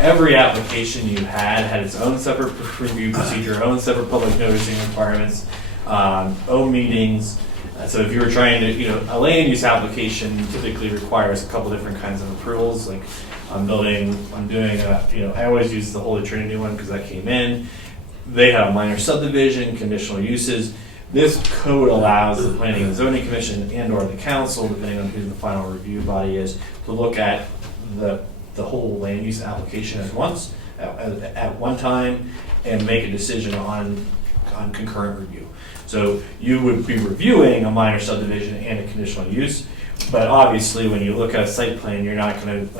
every application you had its own separate review procedure, own separate public noticing requirements, own meetings. So if you were trying to, a land use application typically requires a couple different kinds of approvals. Like I always use the Holy Trinity one because that came in. They have minor subdivision, conditional uses. This code allows the Planning and Zoning Commission and or the council, depending on who the final review body is, to look at the whole land use application at once, at one time, and make a decision on concurrent review. So you would be reviewing a minor subdivision and a conditional use, but obviously when you look at a site plan, you're not going to,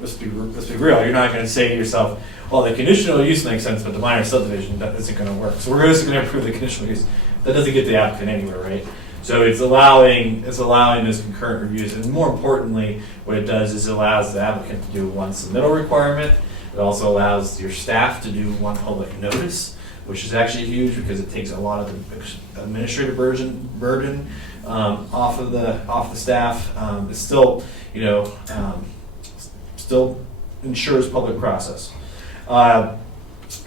let's be real, you're not going to say to yourself, well, the conditional use makes sense, but the minor subdivision, that isn't going to work. So we're just going to approve the conditional use. That doesn't get the applicant anywhere, right? So it's allowing those concurrent reviews, and more importantly, what it does is it allows the applicant to do one submittal requirement. It also allows your staff to do one public notice, which is actually huge because it takes a lot of the administrative burden off the staff. It still, still ensures public process. I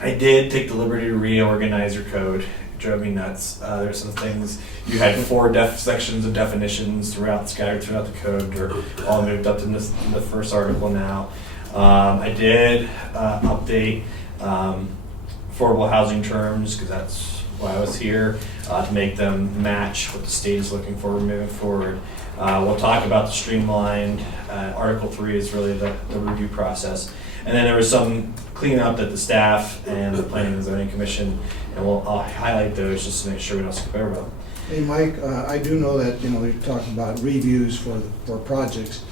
did take the liberty to reorganize your code. It drove me nuts. There's some things, you had 4 sections of definitions scattered throughout the code. They're all moved up in the first article now. I did update affordable housing terms because that's why I was here, to make them match what the state is looking for moving forward. We'll talk about the streamlined, Article 3 is really the review process. And then there was some cleanup that the staff and the Planning and Zoning Commission, and I'll highlight those just to make sure we don't skip over them. Hey, Mike, I do know that, they're talking about reviews for projects.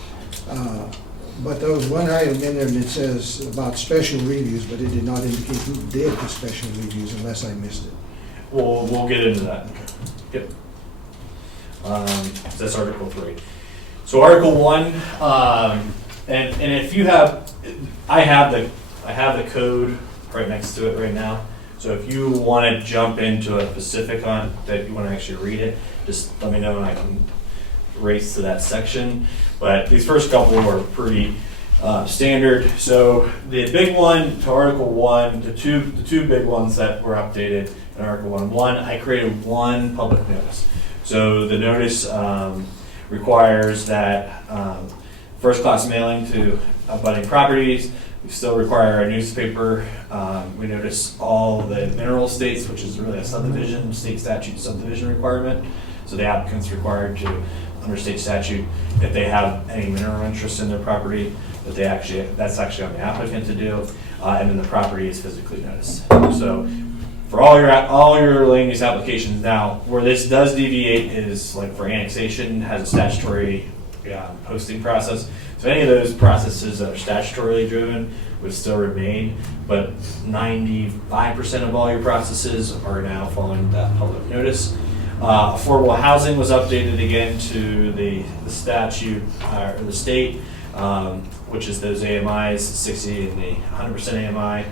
But there was one item in there that says about special reviews, but it did not indicate who did the special reviews unless I missed it. We'll get into that. Yep. That's Article 3. So Article 1, and if you have, I have the code right next to it right now. So if you want to jump into a specific on that you want to actually read it, just let me know and I can race to that section. But these first couple are pretty standard. So the big one to Article 1, the two big ones that were updated in Article 1. One, I created one public notice. So the notice requires that first-class mailing to abutting properties. We still require a newspaper. We notice all the mineral states, which is really a subdivision, state statute subdivision requirement. So the applicant's required to, under state statute, if they have any mineral interest in their property, that's actually on the applicant to do, and then the property is physically noticed. So for all your land use applications now, where this does deviate is like for annexation, has a statutory posting process. So any of those processes that are statutorily driven would still remain, but 95% of all your processes are now following that public notice. Affordable housing was updated again to the statute, or the state, which is those AMIs, 60 and the 100% AMI.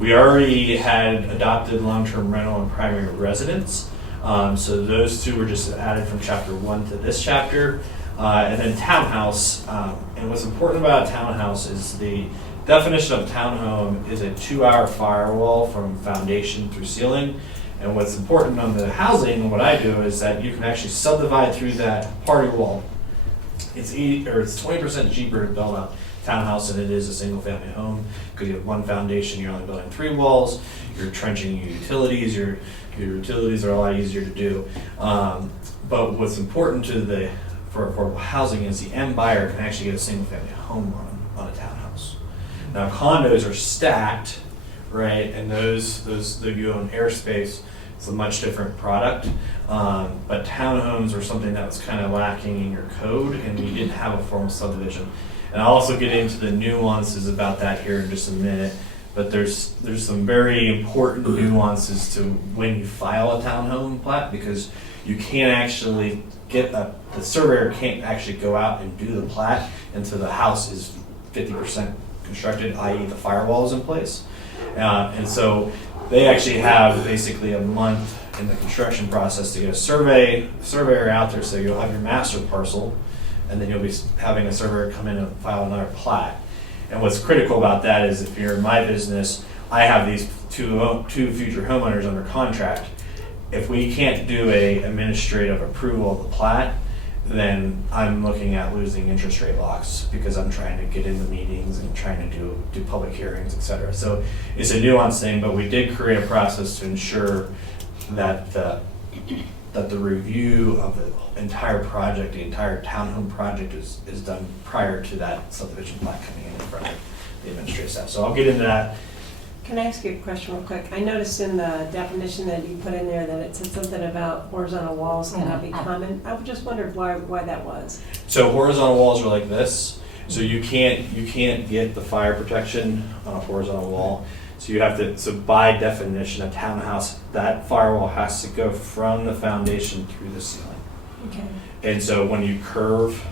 We already had adopted long-term rental and primary residence. So those two were just added from chapter 1 to this chapter. And then townhouse, and what's important about a townhouse is the definition of townhome is a 2-hour firewall from foundation through ceiling. And what's important on the housing, what I do, is that you can actually subdivide through that party wall. It's 20% cheaper to build a townhouse than it is a single family home, because you have one foundation, you're only building 3 walls, you're trenching your utilities, your utilities are a lot easier to do. But what's important for affordable housing is the end buyer can actually get a single family home on a townhouse. Now condos are stacked, right, and those you own airspace. It's a much different product, but townhomes are something that was kind of lacking in your code, and you didn't have a formal subdivision. And I'll also get into the nuances about that here in just a minute, but there's some very important nuances to when you file a townhome plat, because you can't actually the surveyor can't actually go out and do the plat until the house is 50% constructed, i.e. the firewall is in place. And so they actually have basically a month in the construction process to get a surveyor out there, so you'll have your master parcel, and then you'll be having a surveyor come in and file another plat. And what's critical about that is if you're in my business, I have these two future homeowners under contract. If we can't do a administrative approval of the plat, then I'm looking at losing interest rate locks, because I'm trying to get into meetings and trying to do public hearings, et cetera. So it's a nuanced thing, but we did create a process to ensure that the review of the entire project, the entire townhome project is done prior to that subdivision plat coming in front of the administrative staff. So I'll get into that. Can I ask you a question real quick? I noticed in the definition that you put in there that it said something about horizontal walls cannot be common. I just wondered why that was. So horizontal walls are like this. So you can't get the fire protection on a horizontal wall. So you have to, so by definition, a townhouse, that firewall has to go from the foundation through the ceiling. Okay. And so when you curve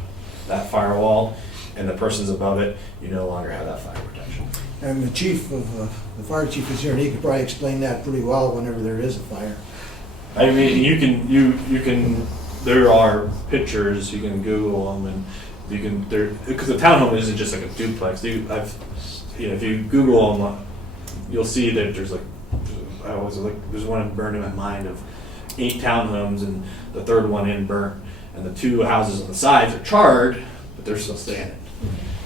that firewall and the person's above it, you no longer have that fire protection. And the chief of, the fire chief is here, and he could probably explain that pretty well whenever there is a fire. I mean, you can, there are pictures, you can Google them, and you can, because the townhome isn't just like a duplex. If you Google them, you'll see that there's there's one burned in my mind of 8 townhomes, and the third one in burnt, and the 2 houses on the sides are charred, but they're still standing.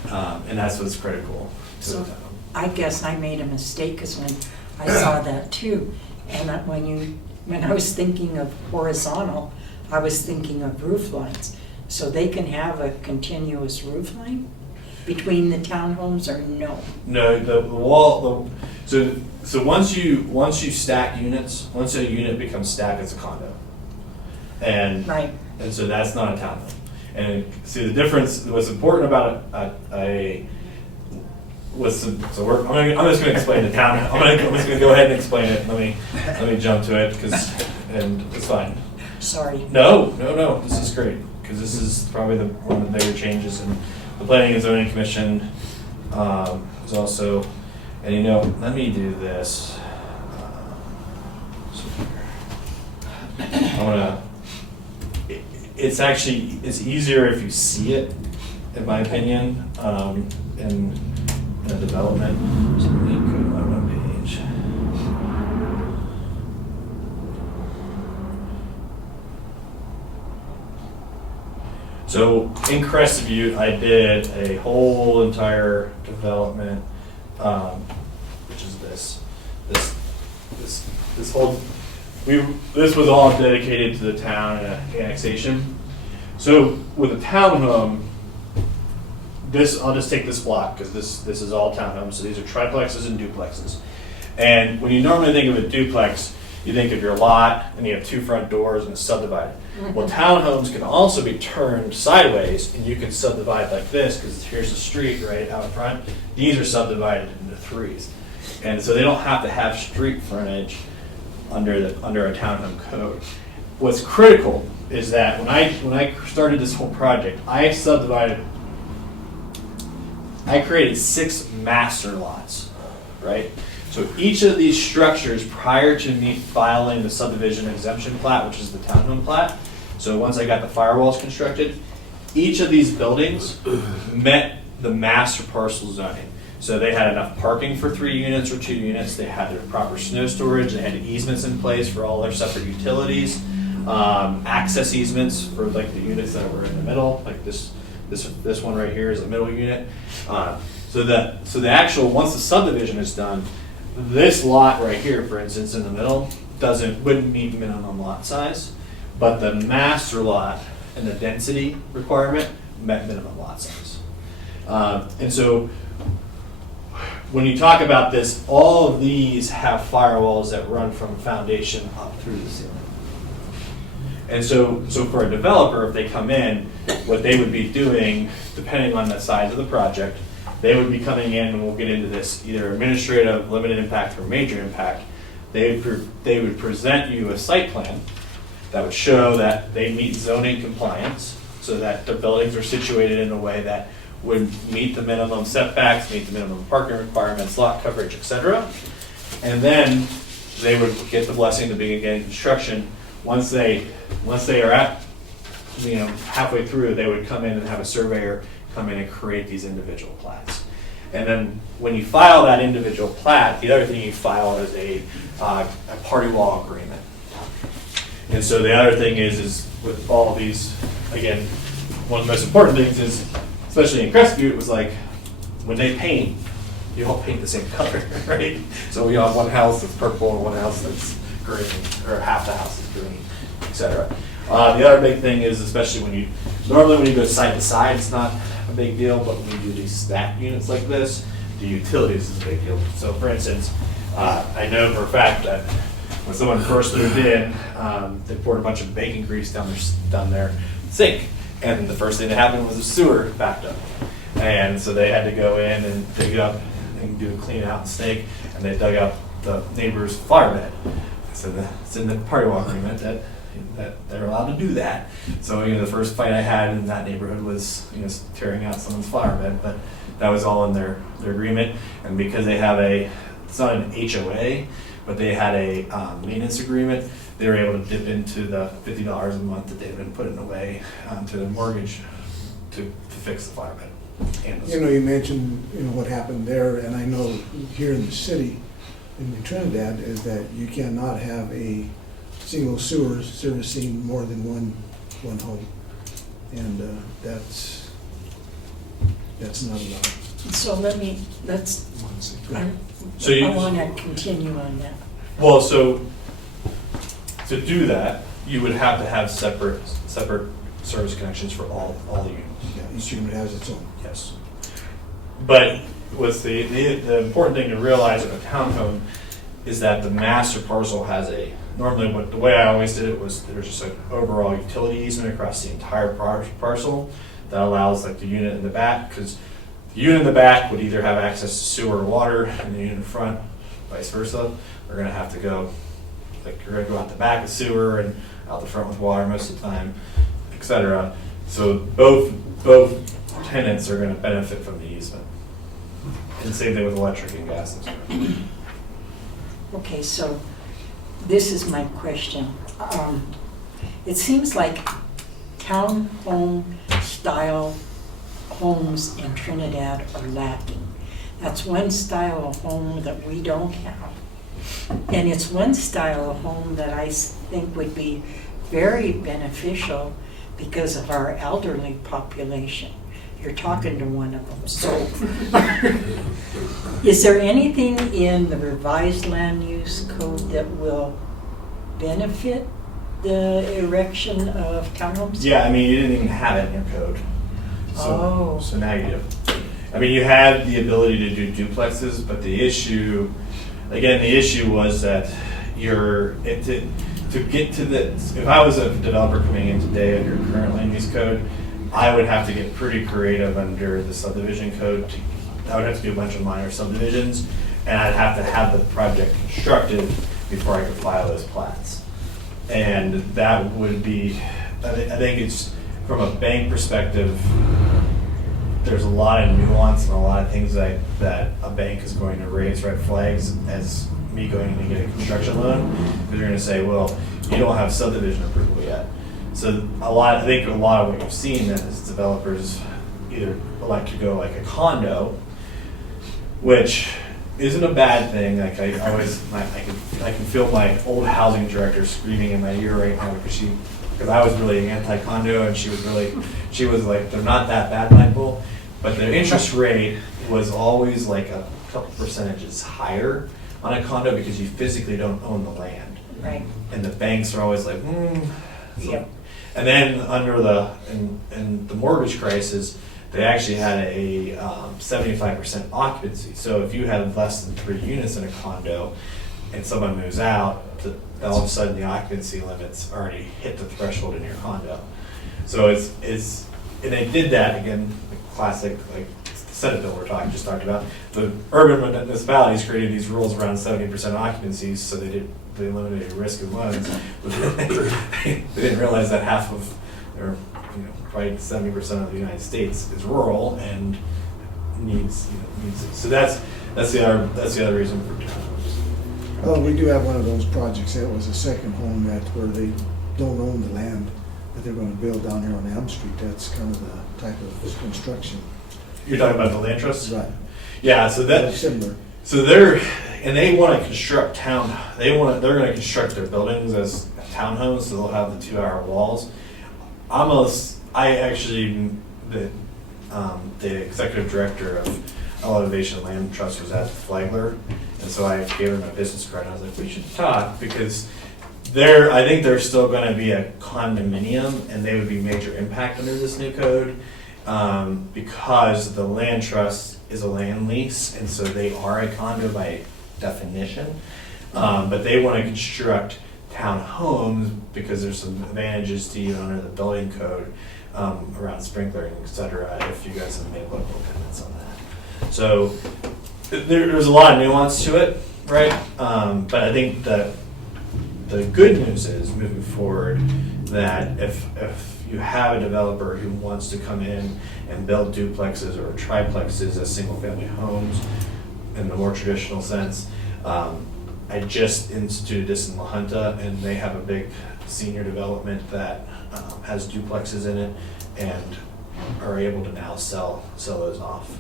And that's what's critical to the townhome. I guess I made a mistake, because when I saw that too, and that when I was thinking of horizontal, I was thinking of roof lines. So they can have a continuous roof line? between the townhomes or no? No, the wall, so once you stack units, once a unit becomes stacked, it's a condo. And Right. so that's not a townhome. And see the difference, what's important about I'm just gonna explain the town, I'm just gonna go ahead and explain it, let me jump to it, and it's fine. Sorry. No, this is great, because this is probably one of the bigger changes, and the Planning and Zoning Commission is also, and let me do this. It's easier if you see it, in my opinion, in a development. So let me go to my webpage. So in Crescent Butte, I did a whole entire development, which is this whole. This was all dedicated to the town and annexation. So with a townhome, I'll just take this block because this is all townhomes. So these are triplexes and duplexes. And when you normally think of a duplex, you think of your lot and you have two front doors and it's subdivided. Well, townhomes can also be turned sideways and you can subdivide like this because here's the street right out front. These are subdivided into threes. And so they don't have to have street frontage under a townhome code. What's critical is that when I started this whole project, I created 6 master lots, right? So each of these structures, prior to me filing the subdivision exemption plat, which is the townhome plat, so once I got the firewalls constructed, each of these buildings met the master parcel zoning. So they had enough parking for 3 units or 2 units, they had their proper snow storage, they had easements in place for all their separate utilities, access easements for like the units that were in the middle, like this one right here is a middle unit. So the actual, once the subdivision is done, this lot right here, for instance, in the middle, wouldn't meet minimum lot size, but the master lot and the density requirement met minimum lot size. And so when you talk about this, all of these have firewalls that run from foundation up through the ceiling. And so for a developer, if they come in, what they would be doing, depending on the size of the project, they would be coming in, and we'll get into this, either administrative, limited impact, or major impact. They would present you a site plan that would show that they meet zoning compliance, so that the buildings are situated in a way that would meet the minimum setbacks, meet the minimum parking requirements, lot coverage, etc. And then they would get the blessing to begin construction. Once they are at halfway through, they would come in and have a surveyor come in and create these individual plats. And then when you file that individual plat, the other thing you file is a party wall agreement. And so the other thing is with all of these, again, one of the most important things is, especially in Crescent Butte, it was like when they paint, you all paint the same color, right? So we all have one house that's purple and one house that's green, or half the house is green, etc. The other big thing is, especially when you go side to side, it's not a big deal, but when you do these stacked units like this, the utilities is a big deal. So for instance, I know for a fact that when someone first moved in, they poured a bunch of bacon grease down their sink, and the first thing that happened was the sewer backed up. And so they had to go in and dig it up and do a clean out and stake, and they dug up the neighbor's flower bed. So it's in the party wall agreement that they're allowed to do that. So the first fight I had in that neighborhood was tearing out someone's flower bed, but that was all in their agreement. And because they have it's not an HOA, but they had a maintenance agreement, they were able to dip into the $50 a month that they've been putting away to the mortgage to fix the flower bed. You mentioned what happened there, and I know here in the city, in Trinidad, is that you cannot have a single sewer servicing more than one home, and that's not allowed. So let's, So I want to continue on that. Well, so to do that, you would have to have separate service connections for all the units. Yeah, each unit has its own. Yes. But what's the important thing to realize in a townhome is that the master parcel has normally the way I always did it was there's just an overall utility easement across the entire parcel that allows like the unit in the back, because the unit in the back would either have access to sewer or water, and the unit in front, vice versa, are gonna have to go, like you're gonna go out the back with sewer and out the front with water most of the time, etc. So both tenants are gonna benefit from the easement. And same thing with electric and gas and stuff. Okay, so this is my question. It seems like townhome style homes in Trinidad are lacking. That's one style of home that we don't have. And it's one style of home that I think would be very beneficial because of our elderly population. You're talking to one of them, so. Is there anything in the revised land use code that will benefit the erection of townhomes? Yeah, I mean, you didn't even have it in your code. So now you do. I mean, you had the ability to do duplexes, but the issue was that to get to this, if I was a developer coming in today under current land use code, I would have to get pretty creative under the subdivision code. I would have to do a bunch of minor subdivisions, and I'd have to have the project constructed before I could file those plats. And that would be, I think it's, from a bank perspective, there's a lot of nuance and a lot of things that a bank is going to raise red flags as me going in to get a construction loan, because they're going to say, well, you don't have subdivision approval yet. So I think a lot of what you've seen is developers either like to go like a condo, which isn't a bad thing. Like I can feel my old housing director screaming in my ear right now because I was really anti-condo, and she was like, they're not that bad, Michael, but the interest rate was always like a couple percentages higher on a condo because you physically don't own the land. Right. And the banks are always like, Yep. And then under in the mortgage crisis, they actually had a 75% occupancy. So if you had less than 3 units in a condo and someone moves out, all of a sudden the occupancy limits already hit the threshold in your condo. So and they did that again, the classic like Senate bill just talked about. The urban municipalities created these rules around 70% occupancies, so they eliminated risk of loans. They didn't realize that half of, or probably 70% of the United States is rural and needs it. So that's the other reason for townhomes. Oh, we do have one of those projects. That was a second home where they don't own the land that they're going to build down here on Elm Street. That's kind of the type of construction. You're talking about the land trust? Right. Yeah, so That's similar. So they want to construct they're going to construct their buildings as townhomes, so they'll have the 2-hour walls. The executive director of Elevation Land Trust was at Flagler, and so I gave her my business card, and I was like, we should talk, because I think they're still going to be a condominium, and they would be major impact under this new code, because the land trust is a land lease, and so they are a condo by definition, but they want to construct townhomes because there's some advantages to you under the building code around sprinklering, et cetera, if you guys have made local tenants on that. So there's a lot of nuance to it, right? But I think that the good news is, moving forward, that if you have a developer who wants to come in and build duplexes or triplexes as single-family homes in the more traditional sense, I just instituted this in La Junta, and they have a big senior development that has duplexes in it and are able to now sell those off.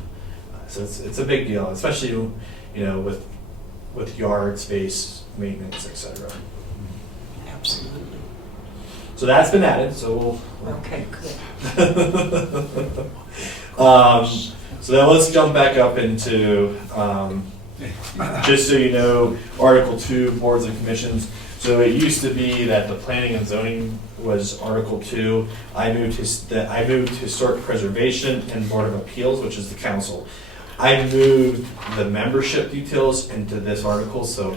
So it's a big deal, especially with yard space, maintenance, etc. Absolutely. So that's been added. So Okay, good. So then let's jump back up into, just so you know, Article 2, boards and commissions. So it used to be that the planning and zoning was Article 2. I moved historic preservation and Board of Appeals, which is the council. I moved the membership details into this article, so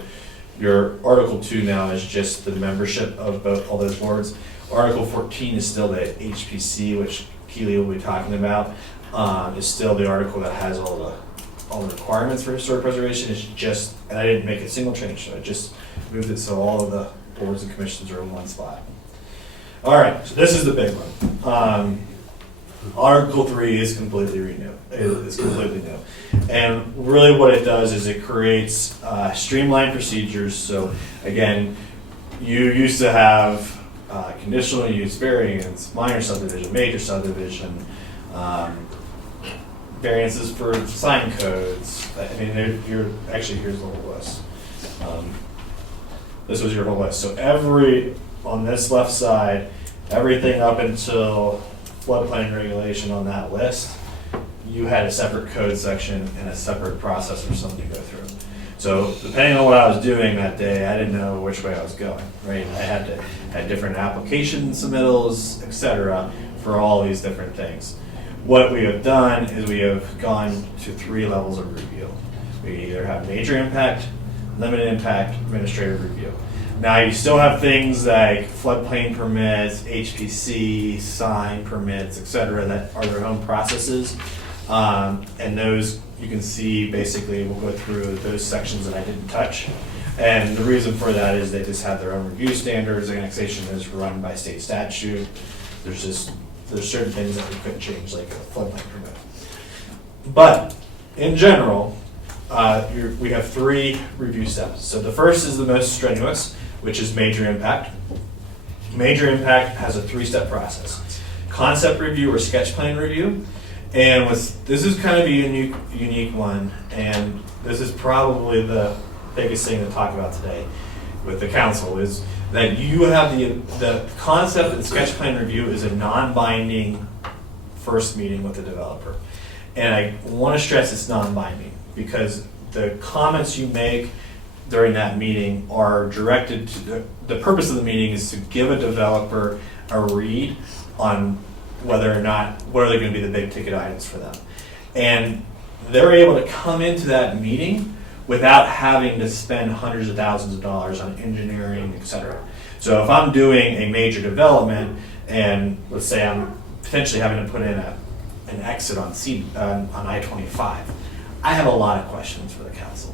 your Article 2 now is just the membership of both all those boards. Article 14 is still the HPC, which Keely will be talking about. Is still the article that has all the requirements for historic preservation. It's just, and I didn't make a single change, so I just moved it so all of the boards and commissions are in one spot. All right, so this is the big one. Article 3 is completely renewed. It's completely new. And really what it does is it creates streamlined procedures. So again, you used to have conditional use variance, minor subdivision, major subdivision, variances for sign codes. I mean, you're actually, here's the whole list. This was your whole list. So on this left side, everything up until floodplain regulation on that list, you had a separate code section and a separate process or something to go through. So depending on what I was doing that day, I didn't know which way I was going, right? I had different application submittals, et cetera, for all these different things. What we have done is we have gone to 3 levels of review. We either have major impact, limited impact, administrative review. Now you still have things like floodplain permits, HPC, sign permits, et cetera, that are their own processes. And those you can see basically we'll go through those sections that I didn't touch. And the reason for that is they just have their own review standards. Annexation is run by state statute. There's certain things that we couldn't change, like a floodplain permit. But in general, we have 3 review steps. So the first is the most strenuous, which is major impact. Major impact has a 3-step process. Concept review or sketch plan review. And this is kind of a unique one, and this is probably the biggest thing to talk about today with the council, is that you have the concept and sketch plan review is a non-binding first meeting with the developer. And I want to stress it's non-binding because the comments you make during that meeting are directed to the purpose of the meeting is to give a developer a read on whether or not, what are they going to be the big ticket items for them. And they're able to come into that meeting without having to spend hundreds of thousands of dollars on engineering, et cetera. So if I'm doing a major development and let's say I'm potentially having to put in an exit on I-25, I have a lot of questions for the council.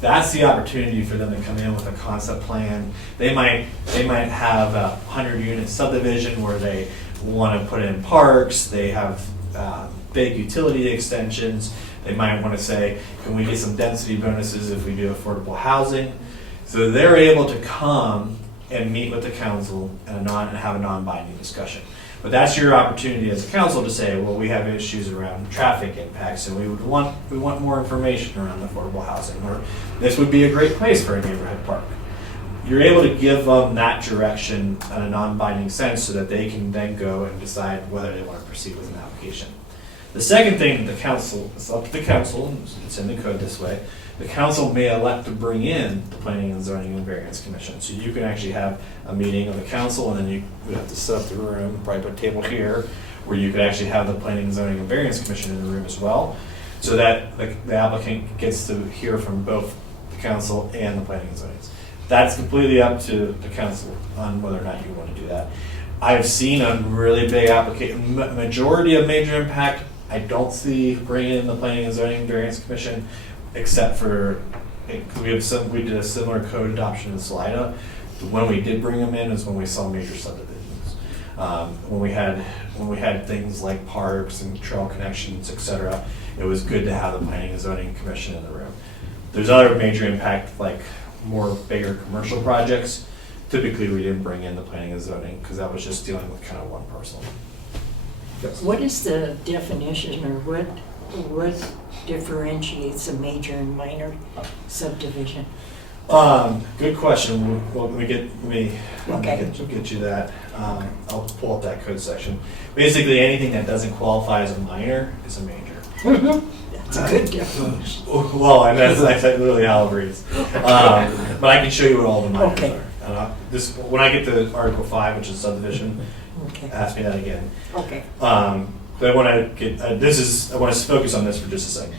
That's the opportunity for them to come in with a concept plan. They might have a 100-unit subdivision where they want to put in parks. They have big utility extensions. They might want to say, can we get some density bonuses if we do affordable housing? So they're able to come and meet with the council and have a non-binding discussion. But that's your opportunity as a council to say, well, we have issues around traffic impacts, and we want more information around affordable housing, or this would be a great place for a neighborhood park. You're able to give them that direction in a non-binding sense so that they can then go and decide whether they want to proceed with an application. The second thing, the council, it's up to the council, and it's in the code this way, the council may elect to bring in the Planning and Zoning and Variance Commission. So you can actually have a meeting of the council, and then you would have to set up the room, probably put a table here, where you could actually have the Planning and Zoning and Variance Commission in the room as well, so that the applicant gets to hear from both the council and the Planning and Zoning. That's completely up to the council on whether or not you want to do that. I've seen a really big application, majority of major impact, I don't see bringing in the Planning and Zoning and Variance Commission, except for, because we did a similar code adoption in Salida. When we did bring them in is when we saw major subdivisions. When we had things like parks and trail connections, et cetera, it was good to have the Planning and Zoning Commission in the room. There's other major impact, like more bigger commercial projects. Typically, we didn't bring in the Planning and Zoning because that was just dealing with kind of one parcel. Yes. What is the definition, or what differentiates a major and minor subdivision? Good question. Well, let me get you that. I'll pull up that code section. Basically, anything that doesn't qualify as a minor is a major. That's a good definition. Well, and that's literally how it reads. But I can show you what all the minors are. When I get to Article 5, which is subdivision, ask me that again. Okay. but I want to get, I want to focus on this for just a second.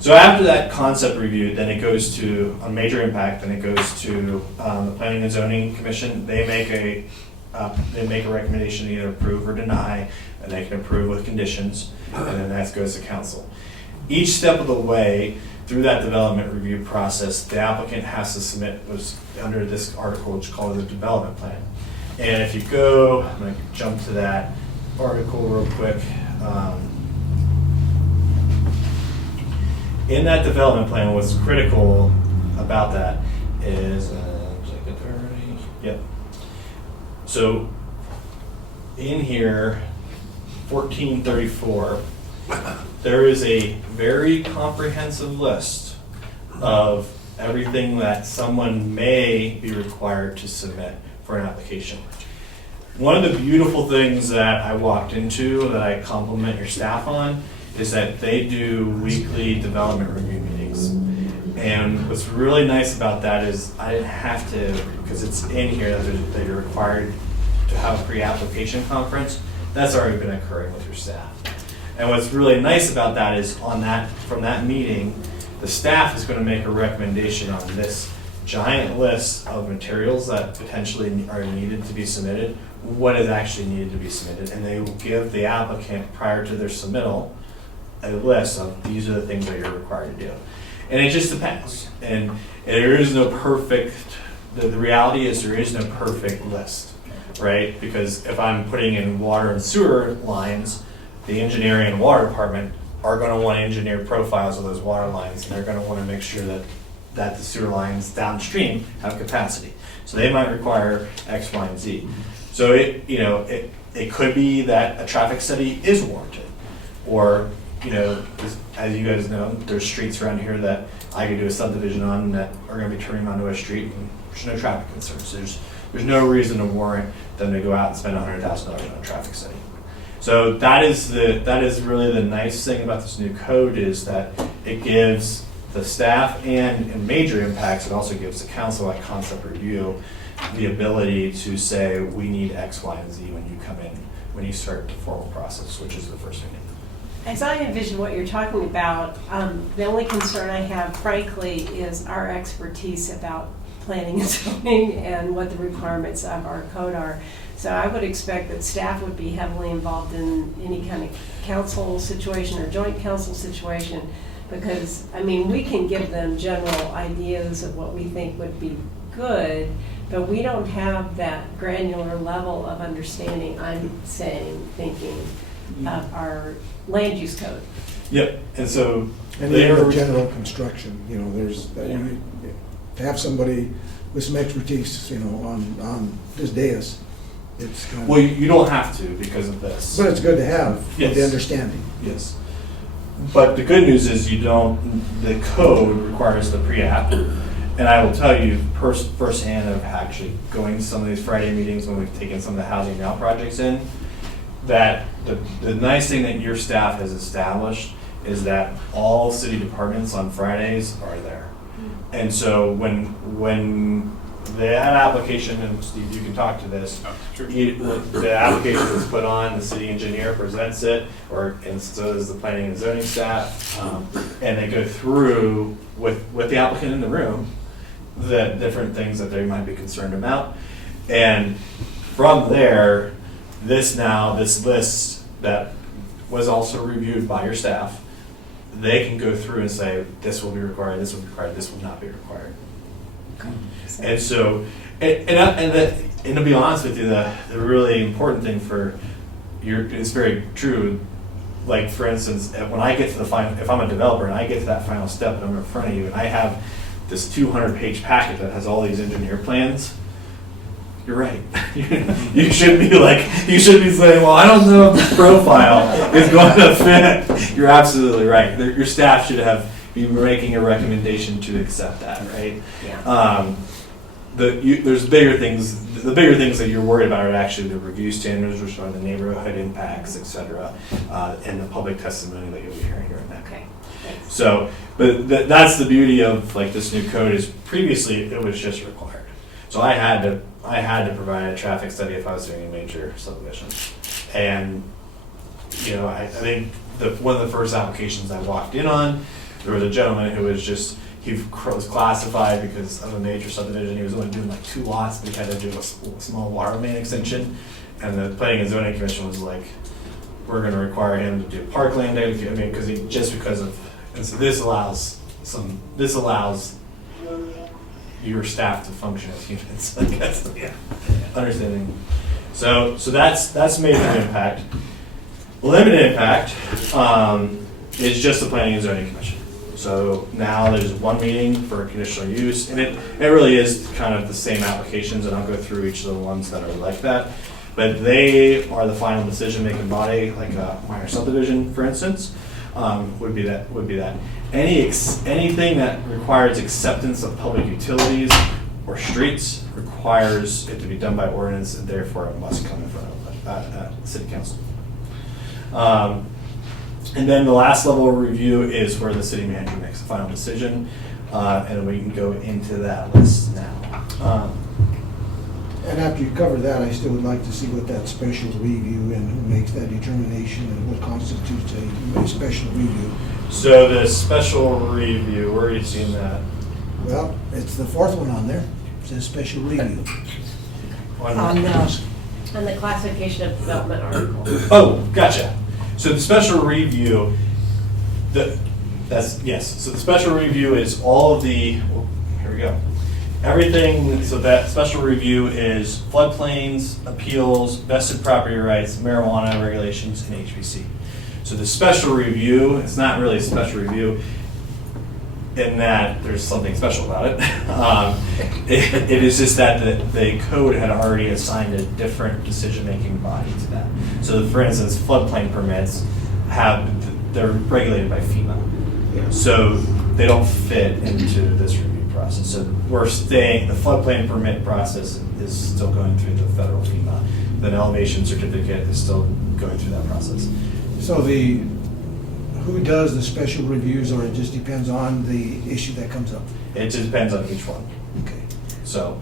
So after that concept review, then it goes to, on major impact, then it goes to the Planning and Zoning Commission. They make a recommendation to either approve or deny, and they can approve with conditions, and then that goes to council. Each step of the way through that development review process, the applicant has to submit what's under this article, which is called the development plan. And if you go, I'm going to jump to that article real quick. In that development plan, what's critical about that is, yep. So in here, 1434, there is a very comprehensive list of everything that someone may be required to submit for an application. One of the beautiful things that I walked into that I compliment your staff on is that they do weekly development review meetings. And what's really nice about that is I didn't have to, because it's in here that you're required to have a pre-application conference. That's already been occurring with your staff. And what's really nice about that is from that meeting, the staff is going to make a recommendation on this giant list of materials that potentially are needed to be submitted, what is actually needed to be submitted, and they will give the applicant, prior to their submittal, a list of these are the things that you're required to do. And it just depends. And there is no perfect, the reality is there is no perfect list, right? Because if I'm putting in water and sewer lines, the engineering and water department are going to want to engineer profiles of those water lines, and they're going to want to make sure that the sewer lines downstream have capacity. So they might require X, Y, and Z. So it could be that a traffic study is warranted, or as you guys know, there's streets around here that I could do a subdivision on that are going to be turning onto a street, and there's no traffic concerns. There's no reason to warrant them to go out and spend $100,000 on a traffic study. So that is really the nice thing about this new code, is that it gives the staff and in major impacts, it also gives the council at concept review the ability to say, we need X, Y, and Z when you come in, when you start the formal process, which is the first thing. As I envision what you're talking about, the only concern I have, frankly, is our expertise about planning and zoning and what the requirements of our code are. So I would expect that staff would be heavily involved in any kind of council situation or joint council situation, because, we can give them general ideas of what we think would be good, but we don't have that granular level of understanding, thinking, of our land use code. Yep, and so... And even the general construction, there's, to have somebody with some expertise, on this dais, it's kind of... Well, you don't have to because of this. But it's good to have, Yes. the understanding. Yes. But the good news is the code requires the pre-app. And I will tell you firsthand of actually going to some of these Friday meetings when we've taken some of the housing now projects in, that the nice thing that your staff has established is that all city departments on Fridays are there. And so when that application, and Steve, you can talk to this, the application is put on, the city engineer presents it, and so does the planning and zoning staff, and they go through with the applicant in the room the different things that they might be concerned about. And from there, this list that was also reviewed by your staff, they can go through and say, this will be required, this will be required, this will not be required. Okay. And so, and to be honest with you, the really important thing it's very true. Like, for instance, when I get to the final, if I'm a developer and I get to that final step and I'm in front of you and I have this 200-page packet that has all these engineer plans, you're right. You should be saying, well, I don't know if this profile is going to fit. You're absolutely right. Your staff should be making a recommendation to accept that, right? Yeah. There's bigger things. The bigger things that you're worried about are actually the review standards, which are the neighborhood impacts, et cetera, and the public testimony that you'll be hearing during that. Okay. Thanks. So, but that's the beauty of this new code, is previously it was just required. So I had to provide a traffic study if I was doing a major subdivision, and I think one of the first applications I walked in on, there was a gentleman who was was classified because of a major subdivision. He was only doing like 2 lots, but he had to do a small water main extension. And the Planning and Zoning Commission was like, we're going to require him to do parkland. And so this allows your staff to function as humans, I guess. Yeah. Understanding. So that's major impact. Limited impact is just the Planning and Zoning Commission. So now there's one meeting for conditional use, and it really is kind of the same applications, and I'll go through each of the ones that are like that. But they are the final decision-making body, like a minor subdivision, for instance, would be that. Anything that requires acceptance of public utilities or streets requires it to be done by ordinance, and therefore it must come in front of City Council. And then the last level of review is where the city manager makes the final decision, and we can go into that list now. And after you cover that, I still would like to see what that special review and who makes that determination and what constitutes a special review. So the special review, where are you seeing that? Well, it's the 4th one on there. It says special review. On the classification of development article. Oh, gotcha. So the special review, So the special review is all of the. Here we go. Everything. So that special review is floodplains, appeals, vested property rights, marijuana regulations, and HPC. So the special review, it's not really a special review in that there's something special about it. It is just that the code had already assigned a different decision-making body to that. So for instance, floodplain permits they're regulated by FEMA. Yeah. So they don't fit into this review process. So the floodplain permit process is still going through the federal FEMA. The elevation certificate is still going through that process. So who does the special reviews, or it just depends on the issue that comes up? It just depends on each one. Okay. So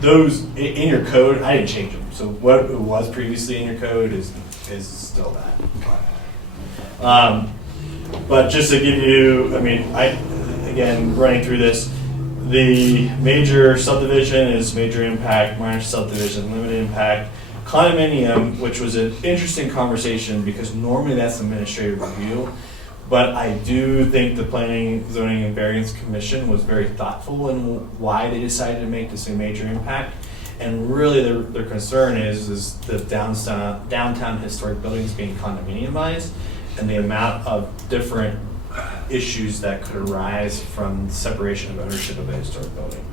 those in your code, I didn't change them. So what it was previously in your code is still that. But just to give you, again, running through this, the major subdivision is major impact, minor subdivision, limited impact. Condominium, which was an interesting conversation because normally that's administrative review, but I do think the Planning, Zoning, and Variance Commission was very thoughtful in why they decided to make this a major impact. And really their concern is the downtown historic buildings being condominiumized and the amount of different issues that could arise from separation of ownership of a historic building.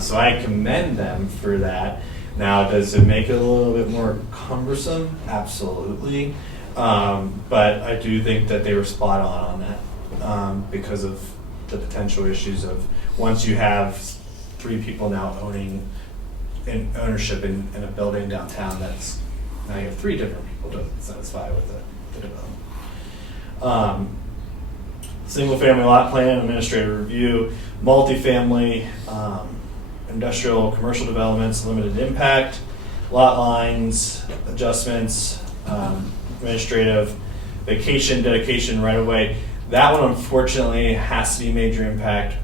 So I commend them for that. Now, does it make it a little bit more cumbersome? Absolutely. But I do think that they were spot on that because of the potential issues of once you have 3 people now owning ownership in a building downtown, now you have 3 different people to satisfy with the development. Single family lot plan, administrative review, multifamily, industrial, commercial developments, limited impact, lot lines, adjustments, administrative, vacation, dedication, right of way. That one unfortunately has to be major impact.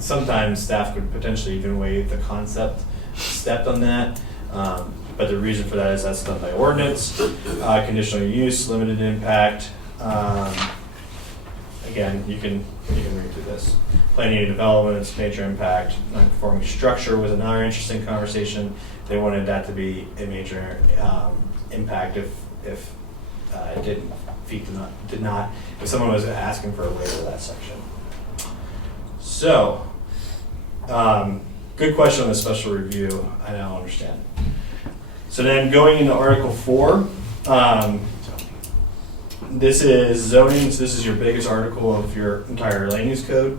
Sometimes staff could potentially even waive the concept step on that. But the reason for that is that's done by ordinance, conditional use, limited impact. Again, you can read through this. Planning and developments, major impact, non-conforming structure was another interesting conversation. They wanted that to be a major impact if it did not, if someone was asking for a waiver of that section. So, good question on the special review. I now understand. So then going into Article 4, this is zoning. So this is your biggest article of your entire land use code.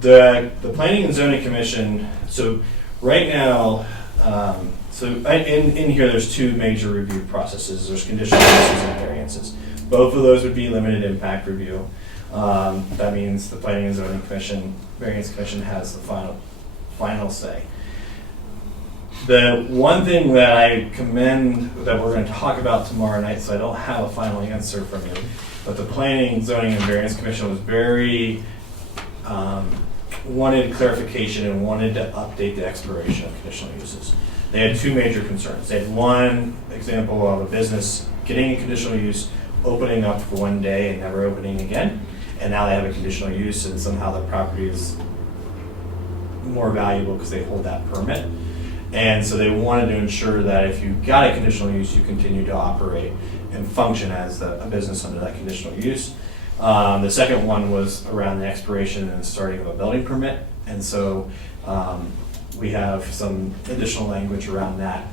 The Planning and Zoning Commission. So right now, in here there's 2 major review processes. There's conditional uses and variances. Both of those would be limited impact review. That means the Planning and Zoning Commission, Variance Commission has the final say. The one thing that I commend that we're going to talk about tomorrow night, so I don't have a final answer from you, but the Planning, Zoning, and Variance Commission was very wanted clarification and wanted to update the expiration of conditional uses. They had two major concerns. They had one example of a business getting a conditional use, opening up for one day and never opening again, and now they have a conditional use and somehow the property is more valuable because they hold that permit. And so they wanted to ensure that if you got a conditional use, you continue to operate and function as a business under that conditional use. The second one was around the expiration and starting of a building permit. And so we have some additional language around that.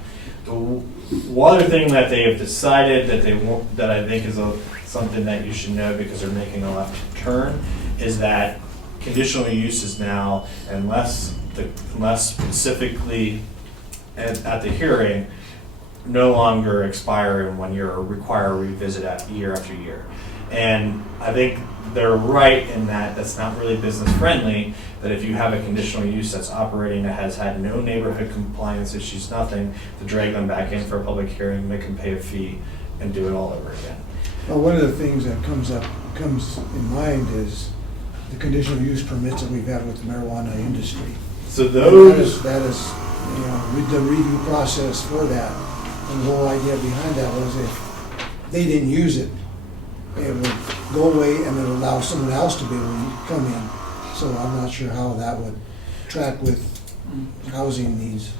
The one other thing that they have decided that they want, that I think is something that you should know because they're making a left turn, is that conditional uses now, unless specifically at the hearing, no longer expire in 1 year or require a revisit year after year. And I think they're right in that that's not really business friendly, that if you have a conditional use that's operating that has had no neighborhood compliance issues, nothing, to drag them back in for a public hearing, make them pay a fee, and do it all over again. Well, one of the things that comes in mind is the conditional use permits that we've had with the marijuana industry. So those... That is, with the review process for that. And the whole idea behind that was if they didn't use it, it would go away and it would allow someone else to be able to come in. So I'm not sure how that would track with housing needs.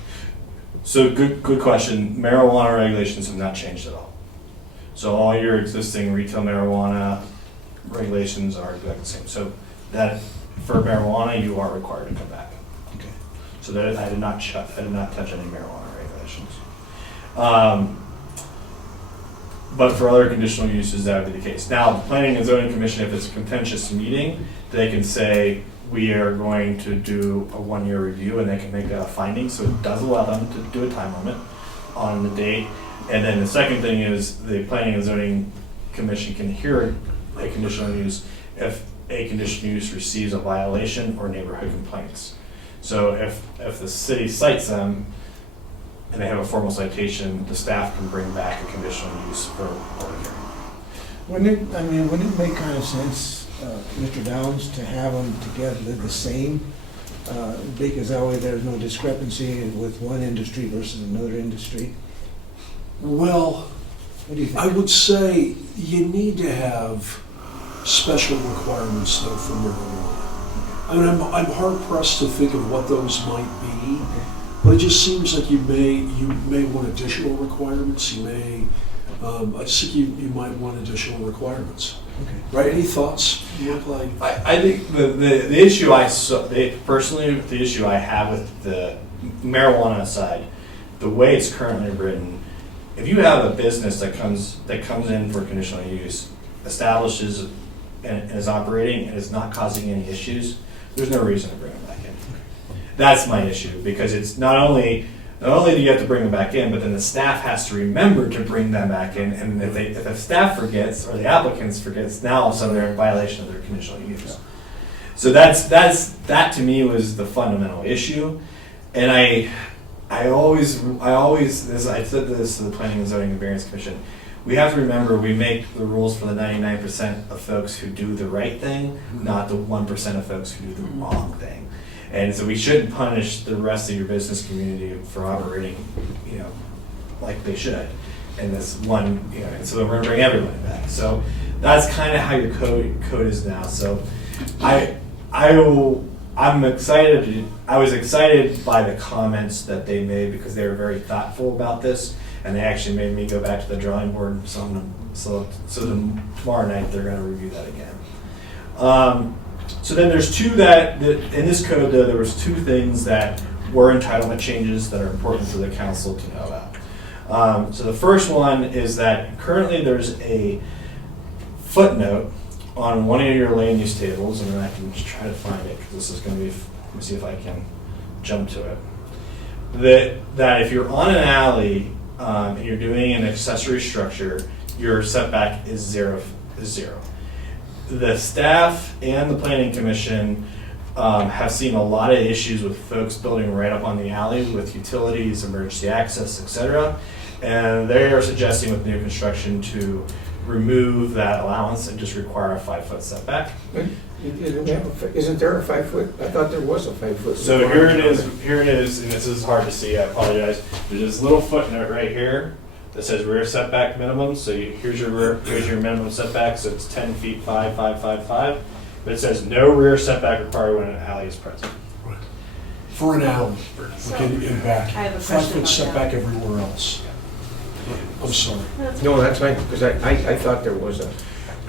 So good question. Marijuana regulations have not changed at all. So all your existing retail marijuana regulations are exactly the same. So that for marijuana, you are required to come back. Okay. So that I did not touch any marijuana regulations. But for other conditional uses, that would be the case. Now, the Planning and Zoning Commission, if it's a contentious meeting, they can say, we are going to do a 1 year review, and they can make that a finding. So it does allow them to do a time limit on the date. And then the second thing is the Planning and Zoning Commission can hear a conditional use if a conditional use receives a violation or neighborhood complaints. So if the city cites them, and they have a formal citation, the staff can bring back a conditional use for public hearing. Wouldn't it make kind of sense, Mr. Downs, to have them together the same? Because that way there's no discrepancy with one industry versus another industry. Well, What do you think? I would say you need to have special requirements though for marijuana. I mean, I'm hard pressed to think of what those might be, but it just seems like you may want additional requirements. You may, I just think you might want additional requirements. Okay. Right? Any thoughts? You look like I think the issue personally, the issue I have with the marijuana side, the way it's currently written, if you have a business that comes in for conditional use, establishes and is operating and is not causing any issues, there's no reason to bring them back in. That's my issue, because it's not only do you have to bring them back in, but then the staff has to remember to bring them back in, and if the staff forgets or the applicants forgets, now all of a sudden they're in violation of their conditional use. So that to me was the fundamental issue, and I always, as I said this to the Planning and Zoning and Variance Commission, we have to remember we make the rules for the 99% of folks who do the right thing, not the 1% of folks who do the wrong thing. And so we shouldn't punish the rest of your business community for operating, like they should. And this one, and so we're going to bring everyone back. So that's kind of how your code is now. So I'm excited. I was excited by the comments that they made because they were very thoughtful about this, and they actually made me go back to the drawing board. So tomorrow night they're going to review that again. So then there's two that in this code though, there was two things that were entitlement changes that are important for the council to know about. So the first one is that currently there's a footnote on one of your land use tables, and then I can just try to find it because this is going to be, let me see if I can jump to it. That if you're on an alley and you're doing an accessory structure, your setback is zero. The staff and the Planning Commission have seen a lot of issues with folks building right up on the alley with utilities, emergency access, etc. And they are suggesting with new construction to remove that allowance and just require a 5-foot setback. Isn't there a 5 foot? I thought there was a 5 foot. So here it is, and this is hard to see, I apologize. There's this little footnote right here that says rear setback minimum. So here's your minimum setback, so it's 10 feet, 5, 5, 5, 5. But it says no rear setback required when an alley is present. Right. For an alley, So, we can impact I have a question 5 foot about setback that. everywhere else. I'm sorry. No, that's fine, because I thought there was a.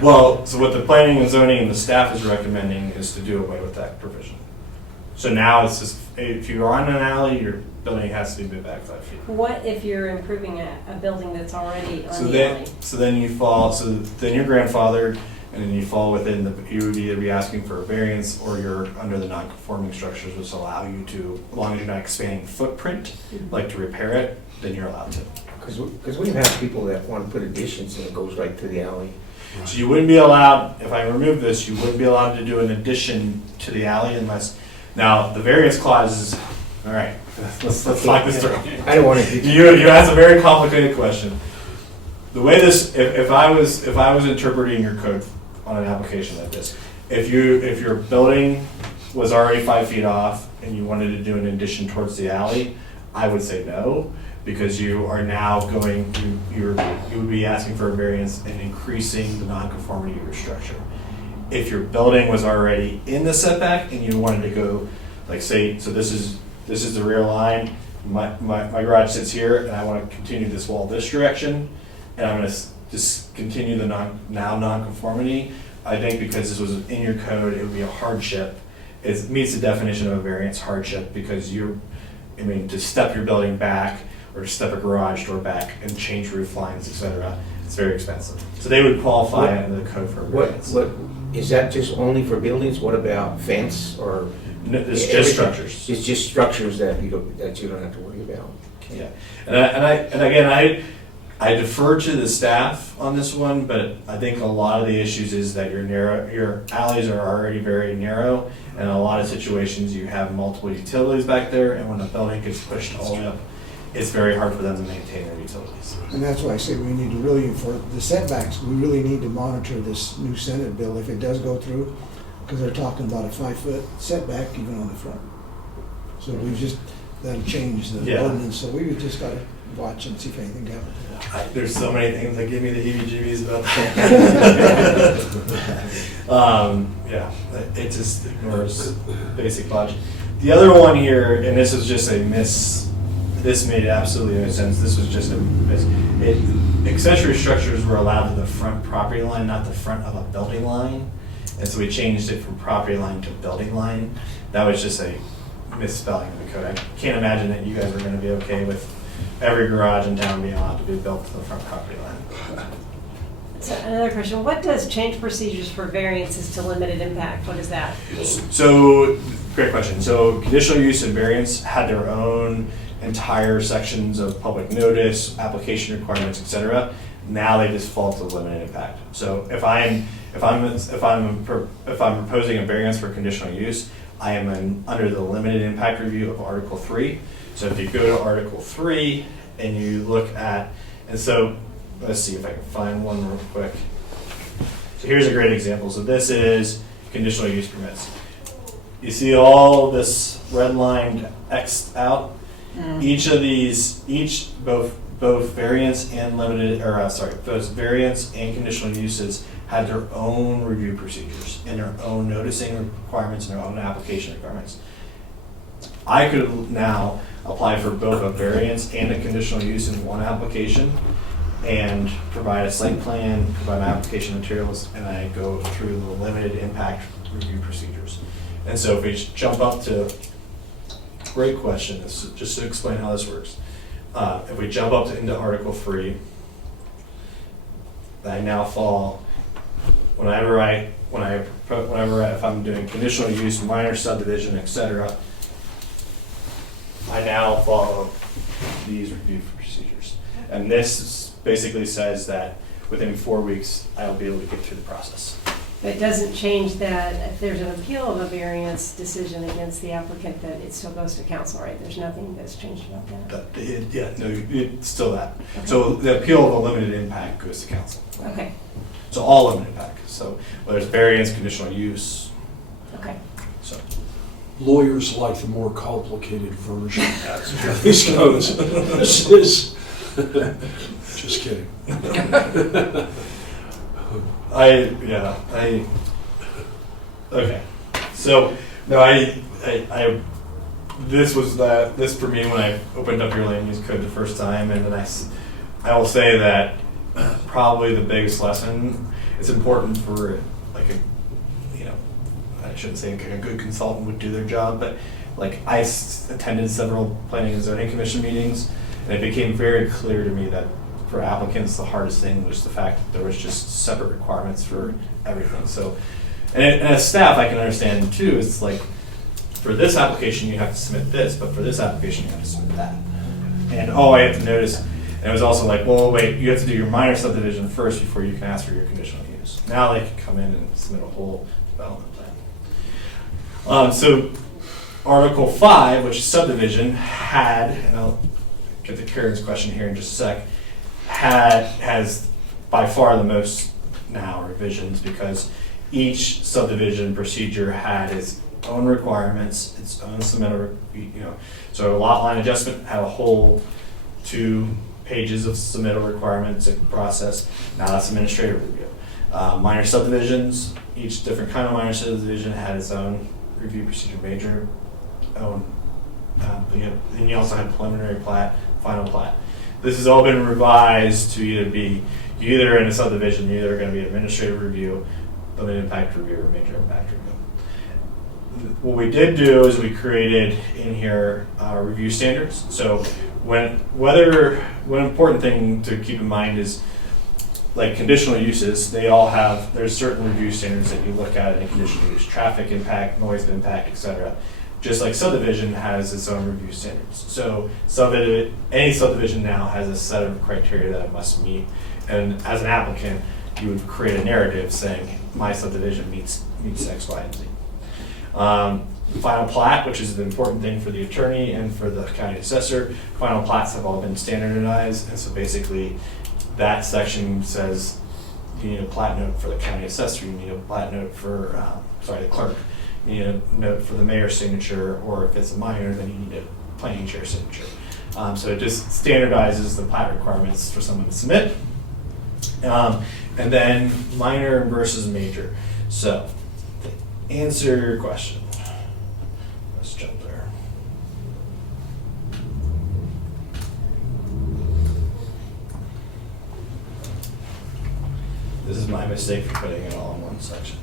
Well, so what the planning and zoning and the staff is recommending is to do away with that provision. So now it's just, if you're on an alley, your building has to be moved back 5 feet. What if you're improving a building that's already So on the alley? then you're grandfathered, and then you fall within you would either be asking for a variance or you're under the non-conforming structures, which allow you to, as long as you're not expanding footprint, like to repair it, then you're allowed to. Because we have people that want to put additions and it goes right to the alley. So you wouldn't be allowed, if I remove this, you wouldn't be allowed to do an addition to the alley unless, now, the variance clauses, all right, let's talk this through. I don't want to. You asked a very complicated question. The way this, if I was interpreting your code on an application like this, if your building was already 5 feet off and you wanted to do an addition towards the alley, I would say no, because you are now you would be asking for a variance and increasing the nonconformity of your structure. If your building was already in the setback and you wanted to go, like say, so this is the rear line, my garage sits here and I want to continue this wall this direction, and I'm going to just continue the non-conformity, I think because this was in your code, it would be a hardship. It meets the definition of a variance hardship because to step your building back or to step a garage door back and change roof lines, etc., it's very expensive. So they would qualify under the code for a variance. What is that? Just only for buildings? What about fence or? No, it's just structures. It's just structures that you don't have to worry about. Yeah, and again, I defer to the staff on this one, but I think a lot of the issues is that your alleys are already very narrow, and in a lot of situations you have multiple utilities back there, and when the building gets pushed all the way up, it's very hard for them to maintain their utilities. And that's why I say we need to really, for the setbacks, we really need to monitor this new Senate bill if it does go through, because they're talking about a 5 foot setback even on the front. So we've just got to change the ordinance, so we've just got to watch and see if anything happens. There's so many things that give me the heebie-jeebies about that. It just ignores basic logic. The other one here, and this is just a this made absolutely no sense. This was just a miss. Accessory structures were allowed to the front property line, not the front of a building line. And so we changed it from property line to building line. That was just a misspelling of the code. I can't imagine that you guys are going to be okay with every garage in town being allowed to be built to the front property line. So another question, what does change procedures for variances to limited impact, what is that mean? So, great question. So conditional use and variance had their own entire sections of public notice, application requirements, etc. Now they just fall to limited impact. So if I'm proposing a variance for conditional use, I am under the limited impact review of Article 3. So if you go to Article 3 and you look at, and so let's see if I can find one real quick. So here's a great example. So this is conditional use permits. You see all this red line X'd out? Each of these, both variance and both variance and conditional uses had their own review procedures and their own noticing requirements and their own application requirements. I could now apply for both a variance and a conditional use in one application and provide a site plan, provide my application materials, and I go through the limited impact review procedures. And so if we jump up to, great question, just to explain how this works. If we jump up into Article 3, I now fall, if I'm doing conditional use, minor subdivision, etc., I now follow these review procedures. And this basically says that within 4 weeks, I'll be able to get through the process. But it doesn't change that if there's an appeal of a variance decision against the applicant, that it still goes to council, right? There's nothing that's changed about that. It's still that. So the appeal of a limited impact goes to council. Okay, So all limited impact. So whether it's variance, conditional use. okay. So Lawyers like the more complicated version. This goes. This is. Just kidding. Okay. So no, this for me when I opened up your land use code the first time, and then I will say that probably the biggest lesson. It's important for like I shouldn't say a good consultant would do their job, but like I attended several planning and zoning commission meetings, and it became very clear to me that for applicants, the hardest thing was the fact that there was just separate requirements for everything. So, and as staff, I can understand too. It's like for this application, you have to submit this, but for this application, you have to submit that. And I have to notice. And it was also like, well, wait, you have to do your minor subdivision first before you can ask for your conditional use. Now they can come in and submit a whole development plan. So Article 5, which is subdivision, and I'll get to Karen's question here in just a sec, has by far the most now revisions because each subdivision procedure had its own requirements, its own submittal, so a lot line adjustment had a whole 2 pages of submittal requirements and process. Now that's administrative review. Minor subdivisions, each different kind of minor subdivision had its own review procedure, major own. And you also had preliminary plat, final plat. This has all been revised to either in a subdivision, you're either going to be an administrative review, limited impact review, or major impact review. What we did do is we created in here review standards. So one important thing to keep in mind is like conditional uses, there's certain review standards that you look at in a conditional use, traffic impact, noise impact, etc. Just like subdivision has its own review standards. So any subdivision now has a set of criteria that it must meet. And as an applicant, you would create a narrative saying, my subdivision meets X, Y, and Z. Final plat, which is the important thing for the attorney and for the county assessor, final plats have all been standardized. And so basically that section says you need a plat note for the county assessor, you need a plat note for, the clerk. You need a note for the mayor's signature, or if it's a minor, then you need a planning chair signature. So it just standardizes the plat requirements for someone to submit. And then minor versus major. So to answer your question, let's jump there. This is my mistake for putting it all in one section.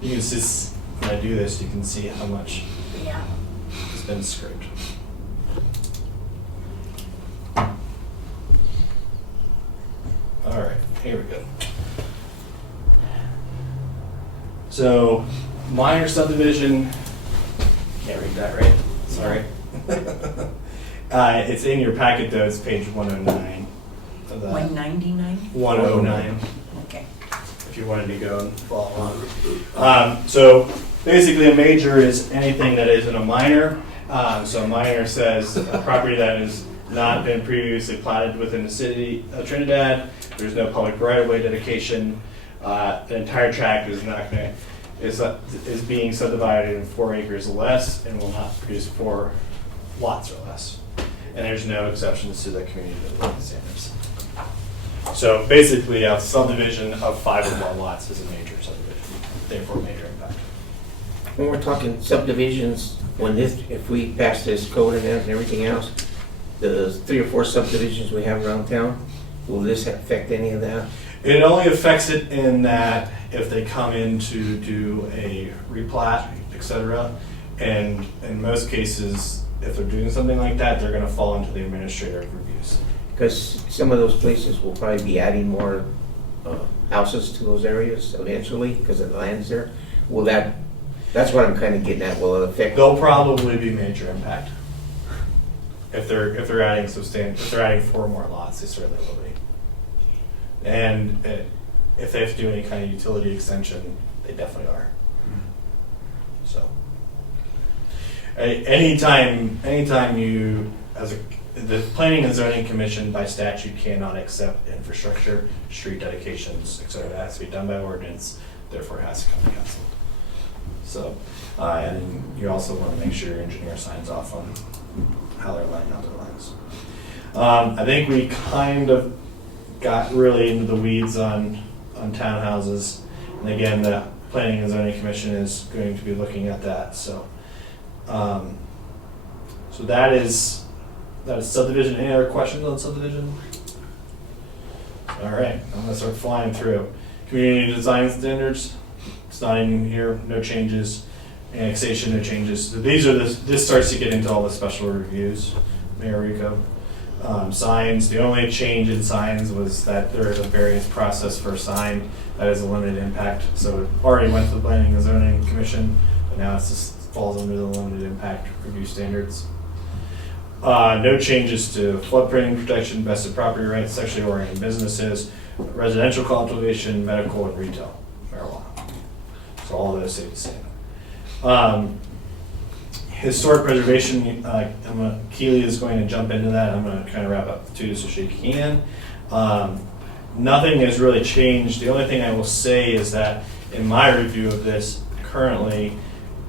You can see, when I do this, you can see how much has been scraped. All right, here we go. So, minor subdivision, can't read that right, sorry. It's in your packet though, it's page 109. 199? 109. Okay. If you wanted to go and follow along. So basically a major is anything that isn't a minor. So a minor says a property that has not been previously platted within the city of Trinidad, there's no public right-of-way dedication, the entire tract is being subdivided in 4 acres or less and will not produce 4 lots or less. And there's no exceptions to the community development standards. So basically, a subdivision of 5 or more lots is a major subdivision, therefore major impact. When we're talking subdivisions, if we pass this code and everything else, the 3 or 4 subdivisions we have around town, will this affect any of that? It only affects it in that if they come in to do a replat, etc., and in most cases, if they're doing something like that, they're going to fall into the administrative reviews. Because some of those places will probably be adding more houses to those areas eventually because the land's there. Will that's what I'm kind of getting at. Will it affect? They'll probably be major impact. if they're adding if they're adding 4 more lots, they certainly will be. And if they have to do any kind of utility extension, they definitely are. So, anytime you, the Planning and Zoning Commission by statute cannot accept infrastructure, street dedications, etc. That has to be done by ordinance, therefore it has to come to council. So, and you also want to make sure your engineer signs off on how they're lining out their lines. I think we kind of got really into the weeds on townhouses, and again, the Planning and Zoning Commission is going to be looking at that. So, so that is subdivision. Any other questions on subdivision? All right, I'm gonna start flying through. Community design standards. It's not in here. No changes. Annexation, no changes. So these are this starts to get into all the special reviews. Mayor Rico. Signs, the only change in signs was that there is a variance process for a sign that is a limited impact. So it already went to the Planning and Zoning Commission, but now it just falls under the limited impact review standards. No changes to floodplain protection, vested property rights, sexually oriented businesses, residential cultivation, medical, and retail marijuana. So all of those stay the same. Historic preservation, Keely is going to jump into that. I'm going to kind of wrap up too, so she can. Nothing has really changed. The only thing I will say is that in my review of this currently,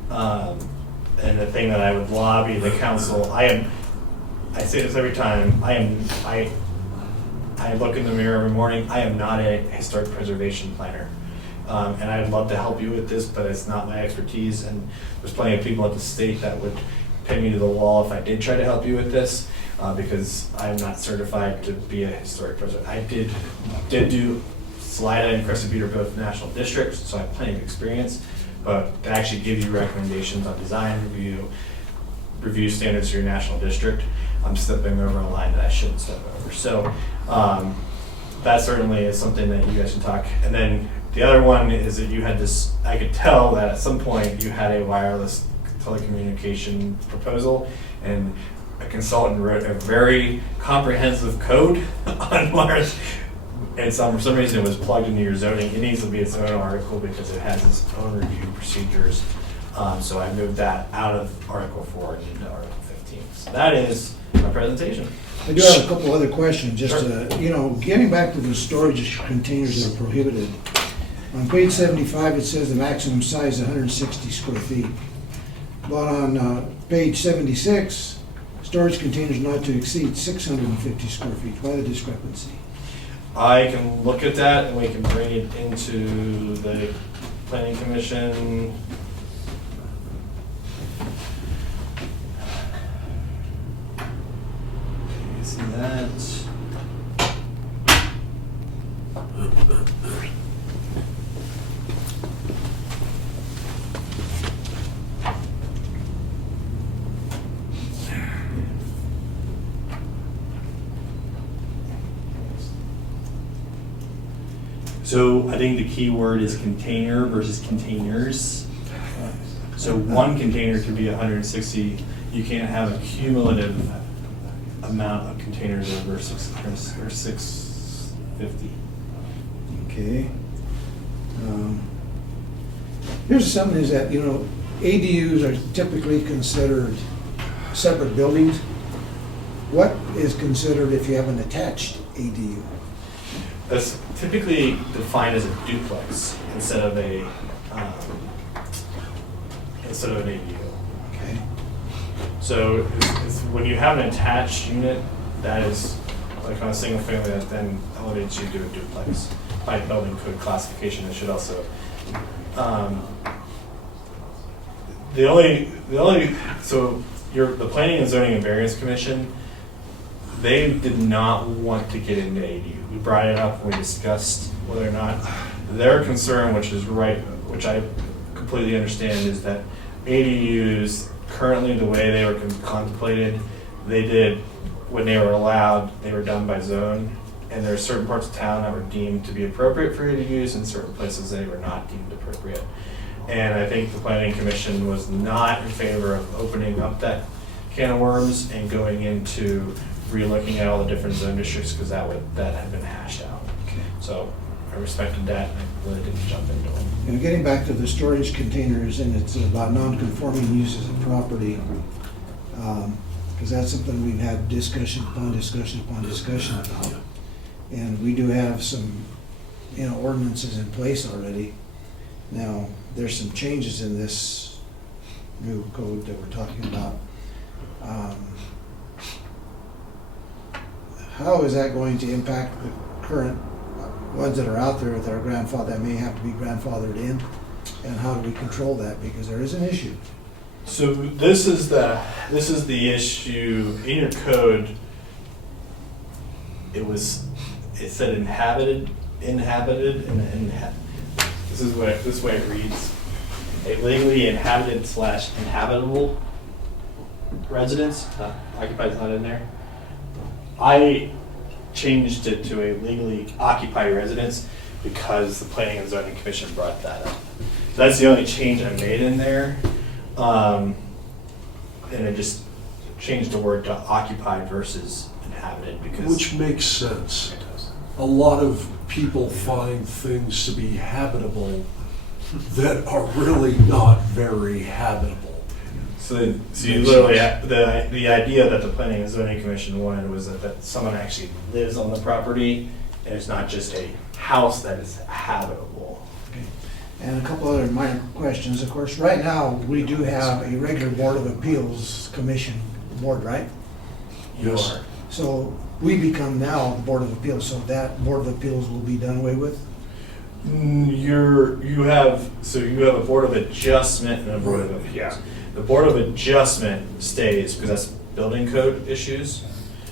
and the thing that I would lobby the council, I say this every time, I look in the mirror every morning, I am not a historic preservation planner. And I'd love to help you with this, but it's not my expertise, and there's plenty of people at the state that would pin me to the wall if I did try to help you with this, because I'm not certified to be a historic preserver. I did do Salida and Crescent Butte are both national districts, so I have plenty of experience, but to actually give you recommendations on design review standards for your national district, I'm stepping over a line that I shouldn't step over. So that certainly is something that you guys can talk. And then the other one is that you had this, I could tell that at some point you had a wireless telecommunication proposal, and a consultant wrote a very comprehensive code on wireless, and for some reason it was plugged into your zoning. It needs to be its own article because it has its own review procedures. So I moved that out of Article 4 and into Article 15. So that is my presentation. I do have a couple other questions, just Sure. Getting back to the storage containers that are prohibited. On page 75, it says the maximum size is 160 square feet. But on page 76, storage containers not to exceed 650 square feet. Why the discrepancy? I can look at that and we can bring it into the Planning Commission. You see that? So I think the key word is container versus containers. So one container could be 160. You can't have a cumulative amount of containers over 650. Okay. Here's something is that, ADUs are typically considered separate buildings. What is considered if you have an attached ADU? That's typically defined as a duplex instead of an ADU. Okay. So it's when you have an attached unit, that is like on a single family, that then elevates you to a duplex. By building code classification, it should also. The Planning and Zoning and Variance Commission, they did not want to get into ADU. We brought it up when we discussed whether or not their concern, which is right, which I completely understand, is that ADUs currently the way they were contemplated, they did when they were allowed, they were done by zone, and there are certain parts of town that were deemed to be appropriate for ADUs, and certain places they were not deemed appropriate. And I think the Planning Commission was not in favor of opening up that can of worms and going into re-looking at all the different zone districts, because that had been hashed out. So I respected that, and I really didn't jump into them. And getting back to the storage containers, and it's about non-conforming uses of property, because that's something we've had discussion upon discussion upon discussion about. And we do have some, ordinances in place already. Now, there's some changes in this new code that we're talking about. How is that going to impact the current ones that are out there that are that may have to be grandfathered in? And how do we control that? Because there is an issue. So this is the issue in your code. It said inhabited, and this is way it reads. A legally inhabited / inhabitable residence. Occupied's not in there. I changed it to a legally occupied residence because the Planning and Zoning Commission brought that up. So that's the only change I made in there. And I just changed the word to occupied versus inhabited because... Which makes sense. A lot of people find things to be habitable that are really not very habitable. So you literally, the idea that the Planning and Zoning Commission wanted was that someone actually lives on the property, and it's not just a house that is habitable. Okay. And a couple other minor questions. Of course, right now, we do have a regular Board of Appeals Commission board, right? Yes. So we become now the Board of Appeals, so that Board of Appeals will be done away with? You have a Board of Adjustment and a Board of Appeals. Yeah. The Board of Adjustment stays because that's building code issues.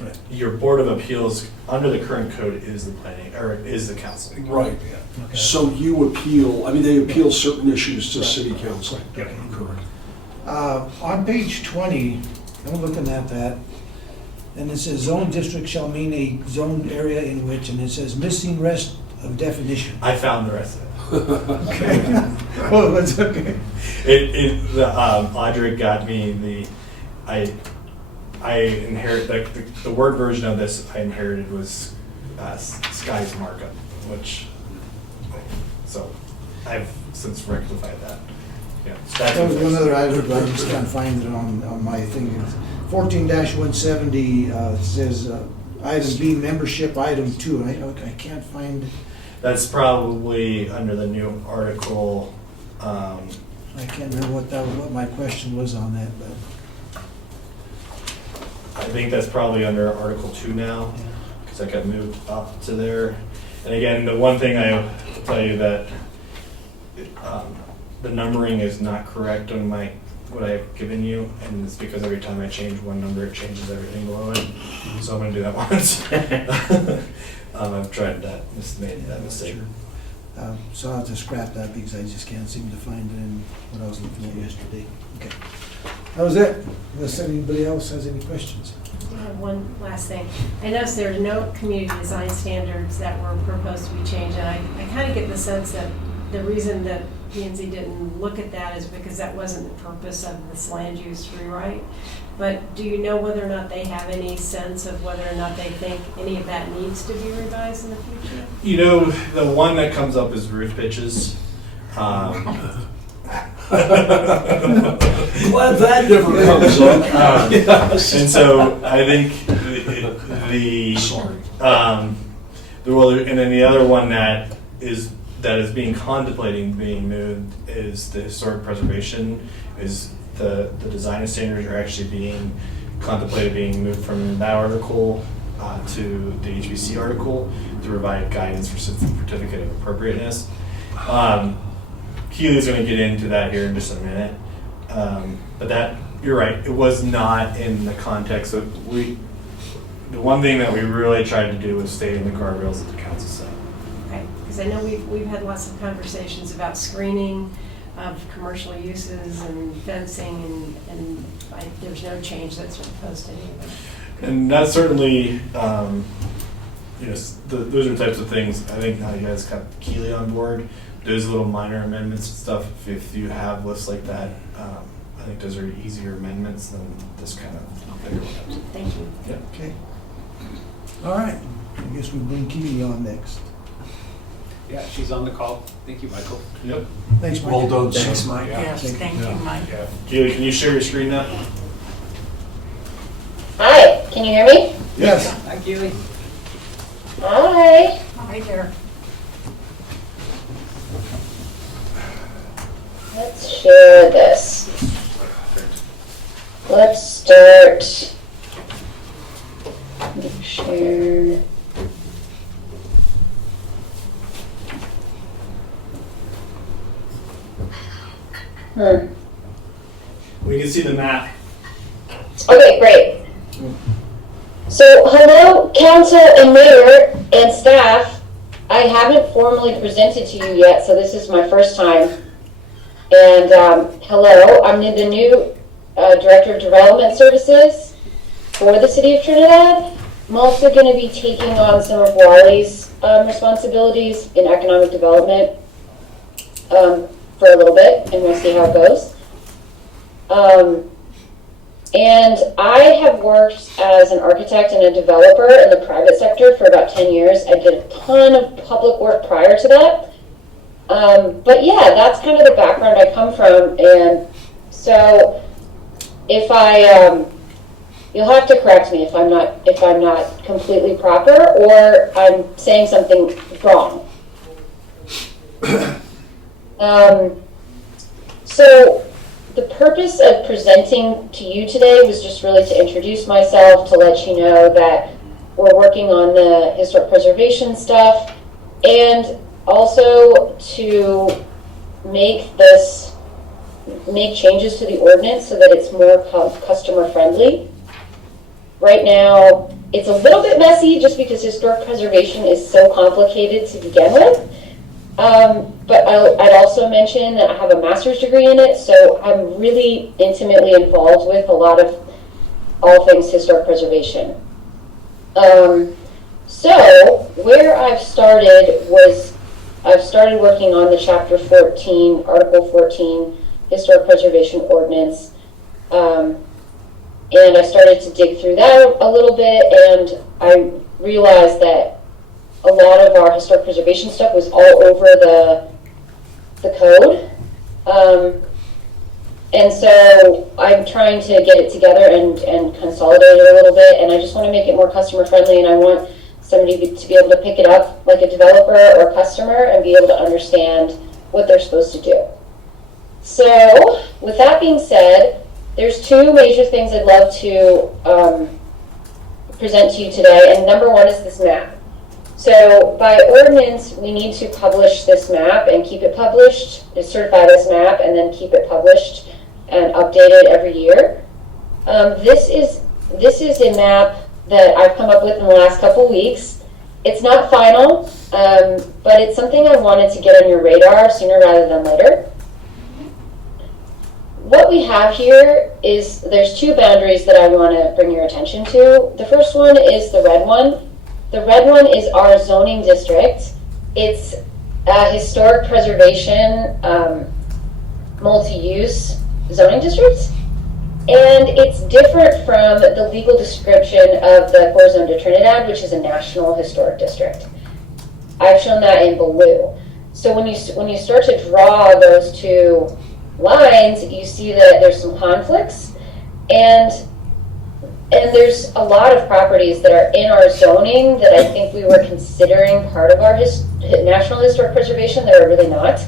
Right. Your Board of Appeals under the current code is the council. Right. Okay. So you appeal, they appeal certain issues to city council. Yep. Correct. On page 20, I'm looking at that, and it says zone district shall mean a zoned area in which, and it says missing rest of definition. I found the rest of it. Okay. Oh, that's okay. Audrey got me I inherit the word version of this I inherited was Sky's markup, so I've since rectified that. Yeah. So That was one other item, but I just can't find it on my thing. 14-170 says item B, membership, item 2. I can't find. That's probably under the new article. I can't remember what my question was on that, but. I think that's probably under Article 2 now, because that got moved up to there. And again, the one thing I will tell you that the numbering is not correct on what I've given you, and it's because every time I change one number, it changes everything below it. So I'm going to do that once. I've tried that, made that mistake. So I'll have to scrap that because I just can't seem to find it in what I was looking at yesterday. Okay. That was it. Unless anybody else has any questions. I have one last thing. I noticed there are no community design standards that were proposed to be changed, and I kind of get the sense that the reason that P&Z didn't look at that is because that wasn't the purpose of this land use rewrite. But do you know whether or not they have any sense of whether or not they think any of that needs to be revised in the future? The one that comes up is roof pitches. Glad that never comes up. Yes. And so I think Sorry. And then the other one that is being contemplating being moved is the historic preservation. Is the design standards are actually being contemplated being moved from that article to the HBC article to provide guidance for certificate of appropriateness. Keely's going to get into that here in just a minute. But that, you're right, it was not in the context of the one thing that we really tried to do was stay in the guardrails that the council set. Okay, because I know we've had lots of conversations about screening of commercial uses and fencing, and there's no change that's proposed to any of it. And that's certainly, those are the types of things, I think now you guys got Keely on board. There's little minor amendments and stuff. If you have lists like that, I think those are easier amendments than this kind of bigger ones. Thank you. Yep. Okay. All right, I guess we bring Keely on next. Yeah, she's on the call. Thank you, Michael. Yep. Thanks, Mike. Well done, Thanks, sir. Mike. Yes, thank you, Mike. Yeah. Julie, can you share your screen now? Hi, can you hear me? Yes. Thank you. Hi. Hi there. Let's share this. Let's start. Share. We can see the map. Okay, great. So, hello, council and mayor and staff. I haven't formally presented to you yet, so this is my first time. And hello, I'm the new Director of Development Services for the City of Trinidad. I'm also going to be taking on some of Wally's responsibilities in economic development for a little bit, and we'll see how it goes. And I have worked as an architect and a developer in the private sector for about 10 years. I did a ton of public work prior to that. But yeah, that's kind of the background I come from. And so if you'll have to correct me if I'm not completely proper or I'm saying something wrong. So the purpose of presenting to you today was just really to introduce myself, to let you know that we're working on the historic preservation stuff, and also to make changes to the ordinance so that it's more customer friendly. Right now, it's a little bit messy just because historic preservation is so complicated to begin with. But I'd also mention that I have a master's degree in it, so I'm really intimately involved with a lot of all things historic preservation. So where I've started working on the Chapter 14, Article 14 Historic Preservation Ordinance, and I started to dig through that a little bit, and I realized that a lot of our historic preservation stuff was all over the code. And so I'm trying to get it together and consolidate it a little bit, and I just want to make it more customer friendly, and I want somebody to be able to pick it up like a developer or customer and be able to understand what they're supposed to do. So with that being said, there's two major things I'd love to present to you today, and number one is this map. So by ordinance, we need to publish this map and keep it published, certify this map, and then keep it published and updated every year. This is a map that I've come up with in the last couple weeks. It's not final, but it's something I wanted to get on your radar sooner rather than later. What we have here is there's two boundaries that I want to bring your attention to. The first one is the red one. The red one is our zoning district. It's a historic preservation multi-use zoning district. And it's different from the legal description of the Core Zone de Trinidad, which is a national historic district. I've shown that in blue. So when you start to draw those two lines, you see that there's some conflicts, and there's a lot of properties that are in our zoning that I think we were considering part of our national historic preservation that are really not.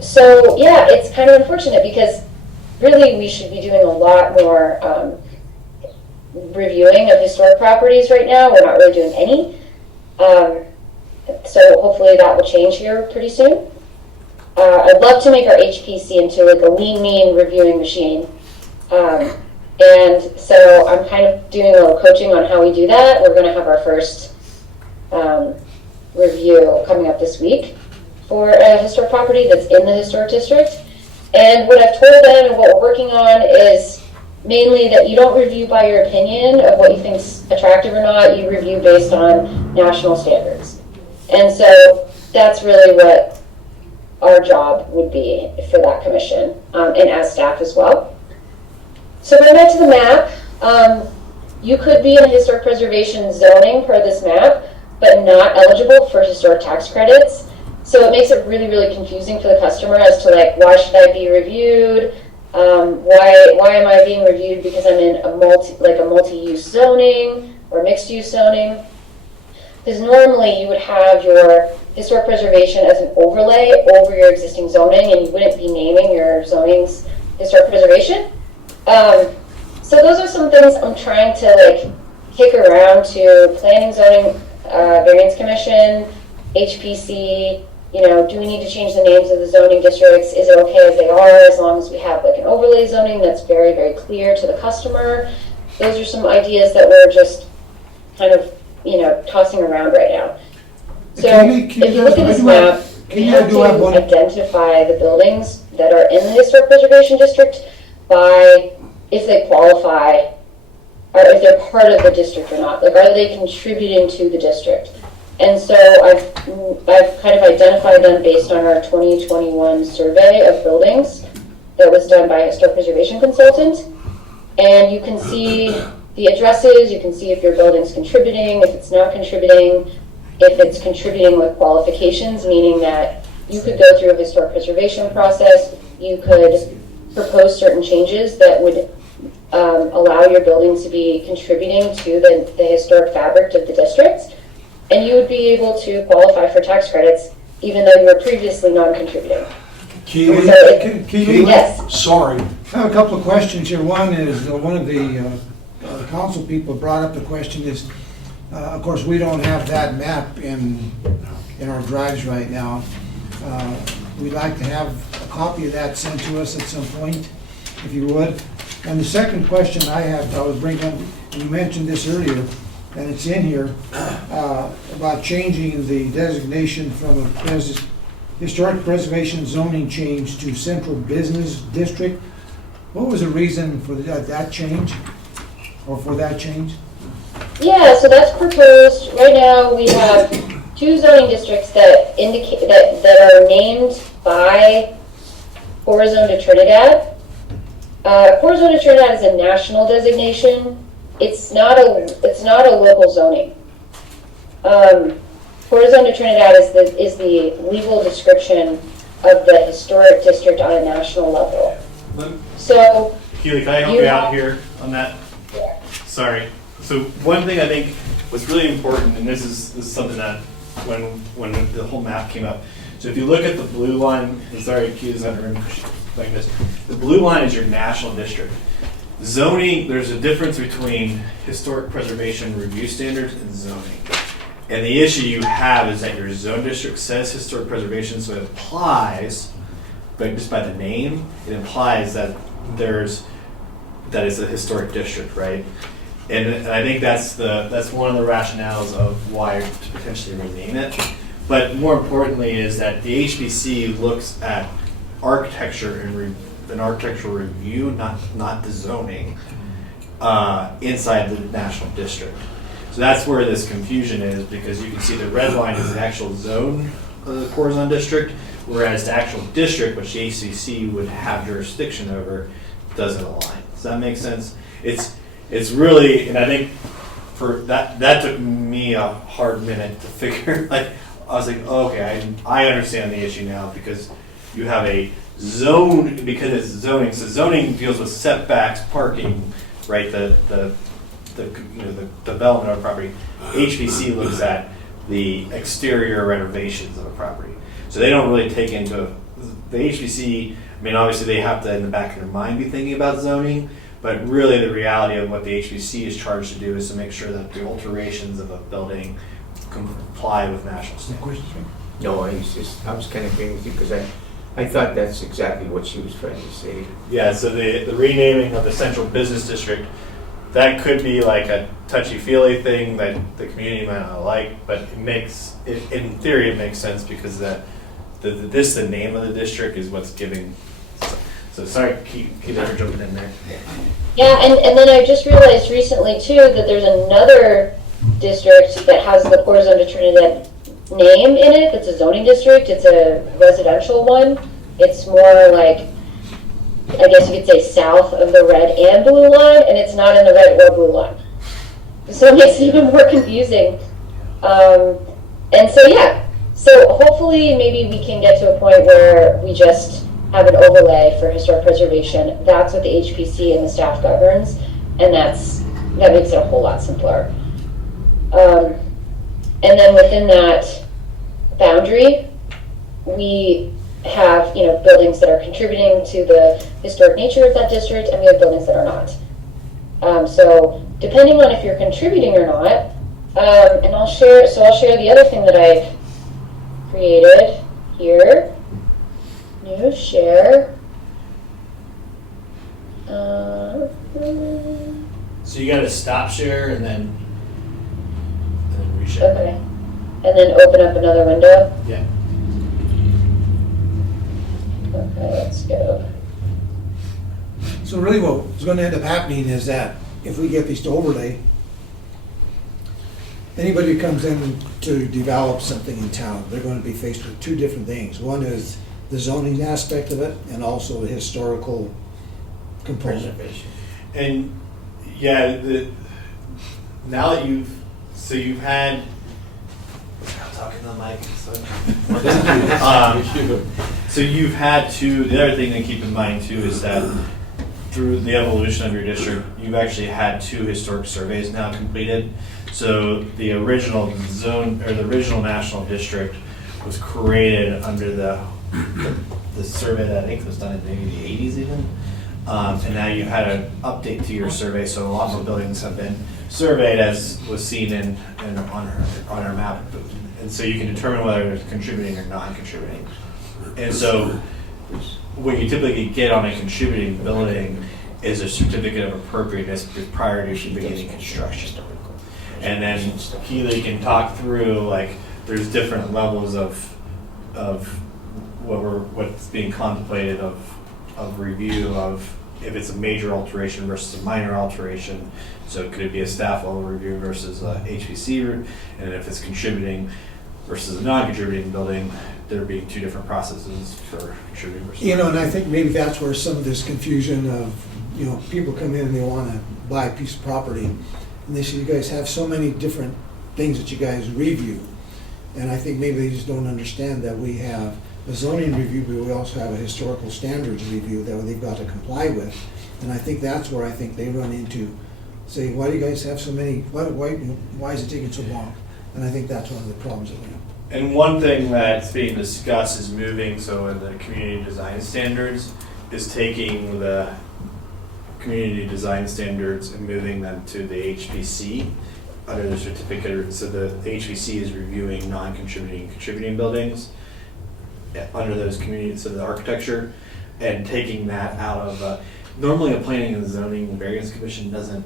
So yeah, it's kind of unfortunate because really we should be doing a lot more reviewing of historic properties right now. We're not really doing any. So hopefully that will change here pretty soon. I'd love to make our HPC into like a lean, mean reviewing machine. And so I'm kind of doing a little coaching on how we do that. We're going to have our first review coming up this week for a historic property that's in the historic district. And what I've told them and what we're working on is mainly that you don't review by your opinion of what you think's attractive or not. You review based on national standards. And so that's really what our job would be for that commission, and as staff as well. So going back to the map, you could be in historic preservation zoning per this map, but not eligible for historic tax credits. So it makes it really, really confusing for the customer as to like, why should I be reviewed? Why am I being reviewed because I'm in a multi-use zoning or mixed-use zoning? Because normally you would have your historic preservation as an overlay over your existing zoning, and you wouldn't be naming your zonings historic preservation. So those are some things I'm trying to like kick around to planning, zoning, variance commission, HPC. You know, do we need to change the names of the zoning districts? Is it okay as they are, as long as we have like an overlay zoning that's very, very clear to the customer? Those are some ideas that we're just kind of, you know, tossing around right now. So if you look at this map, you have to identify the buildings that are in the historic preservation district by if they qualify or if they're part of the district or not. Like, are they contributing to the district? And so I've kind of identified them based on our 2021 survey of buildings that was done by a historic preservation consultant. And you can see the addresses, you can see if your building's contributing, if it's not contributing, if it's contributing with qualifications, meaning that you could go through a historic preservation process, you could propose certain changes that would allow your buildings to be contributing to the historic fabric of the district. And you would be able to qualify for tax credits even though you were previously non-contributing. Keely? Yes. Sorry. I have a couple of questions here. One is, one of the council people brought up the question is, of course, we don't have that map in our drives right now. We'd like to have a copy of that sent to us at some point, if you would. And the second question I have, I was bringing up, you mentioned this earlier, and it's in here, about changing the designation from a historic preservation zoning change to central business district. What was the reason for that change, or for that change? Yeah, so that's proposed. Right now we have 2 zoning districts that indicate that are named by Corazon de Trinidad. Corazon de Trinidad is a national designation. It's not a local zoning. Corazon de Trinidad is the legal description of the historic district on a national level. So, Keely, can I help you out here on that? Yeah. Sorry. So one thing I think was really important, and this is something that when the whole map came up. So if you look at the blue line, sorry, Keely's not remembering like this. The blue line is your national district. Zoning, there's a difference between historic preservation review standards and zoning. And the issue you have is that your zone district says historic preservation, so it applies, but just by the name, it implies that it's a historic district, right? And I think that's one of the rationales of why to potentially rename it. But more importantly is that the HBC looks at architecture and an architectural review, not the zoning, inside the national district. So that's where this confusion is, because you can see the red line is the actual zone of the Corazon district, whereas the actual district, which the HCC would have jurisdiction over, doesn't align. Does that make sense? It's really, and I think for that took me a hard minute to figure. Like, I was like, oh, okay, I understand the issue now, because you have a zone, because it's zoning. So zoning deals with setbacks, parking, right? The development of a property. HBC looks at the exterior renovations of a property. So they don't really take into the HBC. I mean, obviously they have to, in the back of their mind, be thinking about zoning, but really the reality of what the HBC is charged to do is to make sure that the alterations of a building comply with national standards. No, I was kind of agreeing with you, because I thought that's exactly what she was trying to say. Yeah, so the renaming of the central business district, that could be like a touchy-feely thing that the community might not like, but in theory it makes sense, because the name of the district is what's giving. So sorry, keep jumping in there. Yeah, and then I just realized recently too that there's another district that has the Corazon de Trinidad name in it that's a zoning district. It's a residential one. It's more like, I guess you could say south of the red and blue line, and it's not in the red or blue line. So it makes it even more confusing. And so, yeah, so hopefully maybe we can get to a point where we just have an overlay for historic preservation. That's what the HPC and the staff governs, and that makes it a whole lot simpler. And then within that boundary, we have, you know, buildings that are contributing to the historic nature of that district, and we have buildings that are not. So depending on if you're contributing or not, and I'll share the other thing that I've created here. New share. So you got to stop share and then reshare. Okay. And then open up another window. Yeah. Okay, let's go. So really what's going to end up happening is that if we get these to overlay, anybody who comes in to develop something in town, they're going to be faced with two different things. One is the zoning aspect of it, and also the historical component. And yeah, now that you've had, I'm talking to the mic. So you've had two. The other thing to keep in mind too is that through the evolution of your district, you've actually had two historic surveys now completed. So the original zone, or the original national district, was created under the survey that I think was done in maybe the 80s even. And now you've had an update to your survey, so a lot more buildings have been surveyed, as was seen on our map. And so you can determine whether it's contributing or non-contributing. And so what you typically get on a contributing building is a certificate of appropriateness prior to beginning construction. And then Keely can talk through, like, there's different levels of what's being contemplated of review of if it's a major alteration versus a minor alteration. So could it be a staff level review versus a HPC, and if it's contributing versus a non-contributing building, there being two different processes for contributing versus. You know, and I think maybe that's where some of this confusion of, you know, people come in and they want to buy a piece of property, and they say, you guys have so many different things that you guys review. And I think maybe they just don't understand that we have a zoning review, but we also have a historical standards review that they've got to comply with. And I think that's where I think they run into, say, why do you guys have so many, why is it taking so long? And I think that's one of the problems that we have. And one thing that's being discussed is moving, so in the community design standards, is taking the community design standards and moving them to the HPC under the certificate. So the HPC is reviewing non-contributing and contributing buildings under those communities, so the architecture, and taking that out of, normally a planning and zoning variance commission doesn't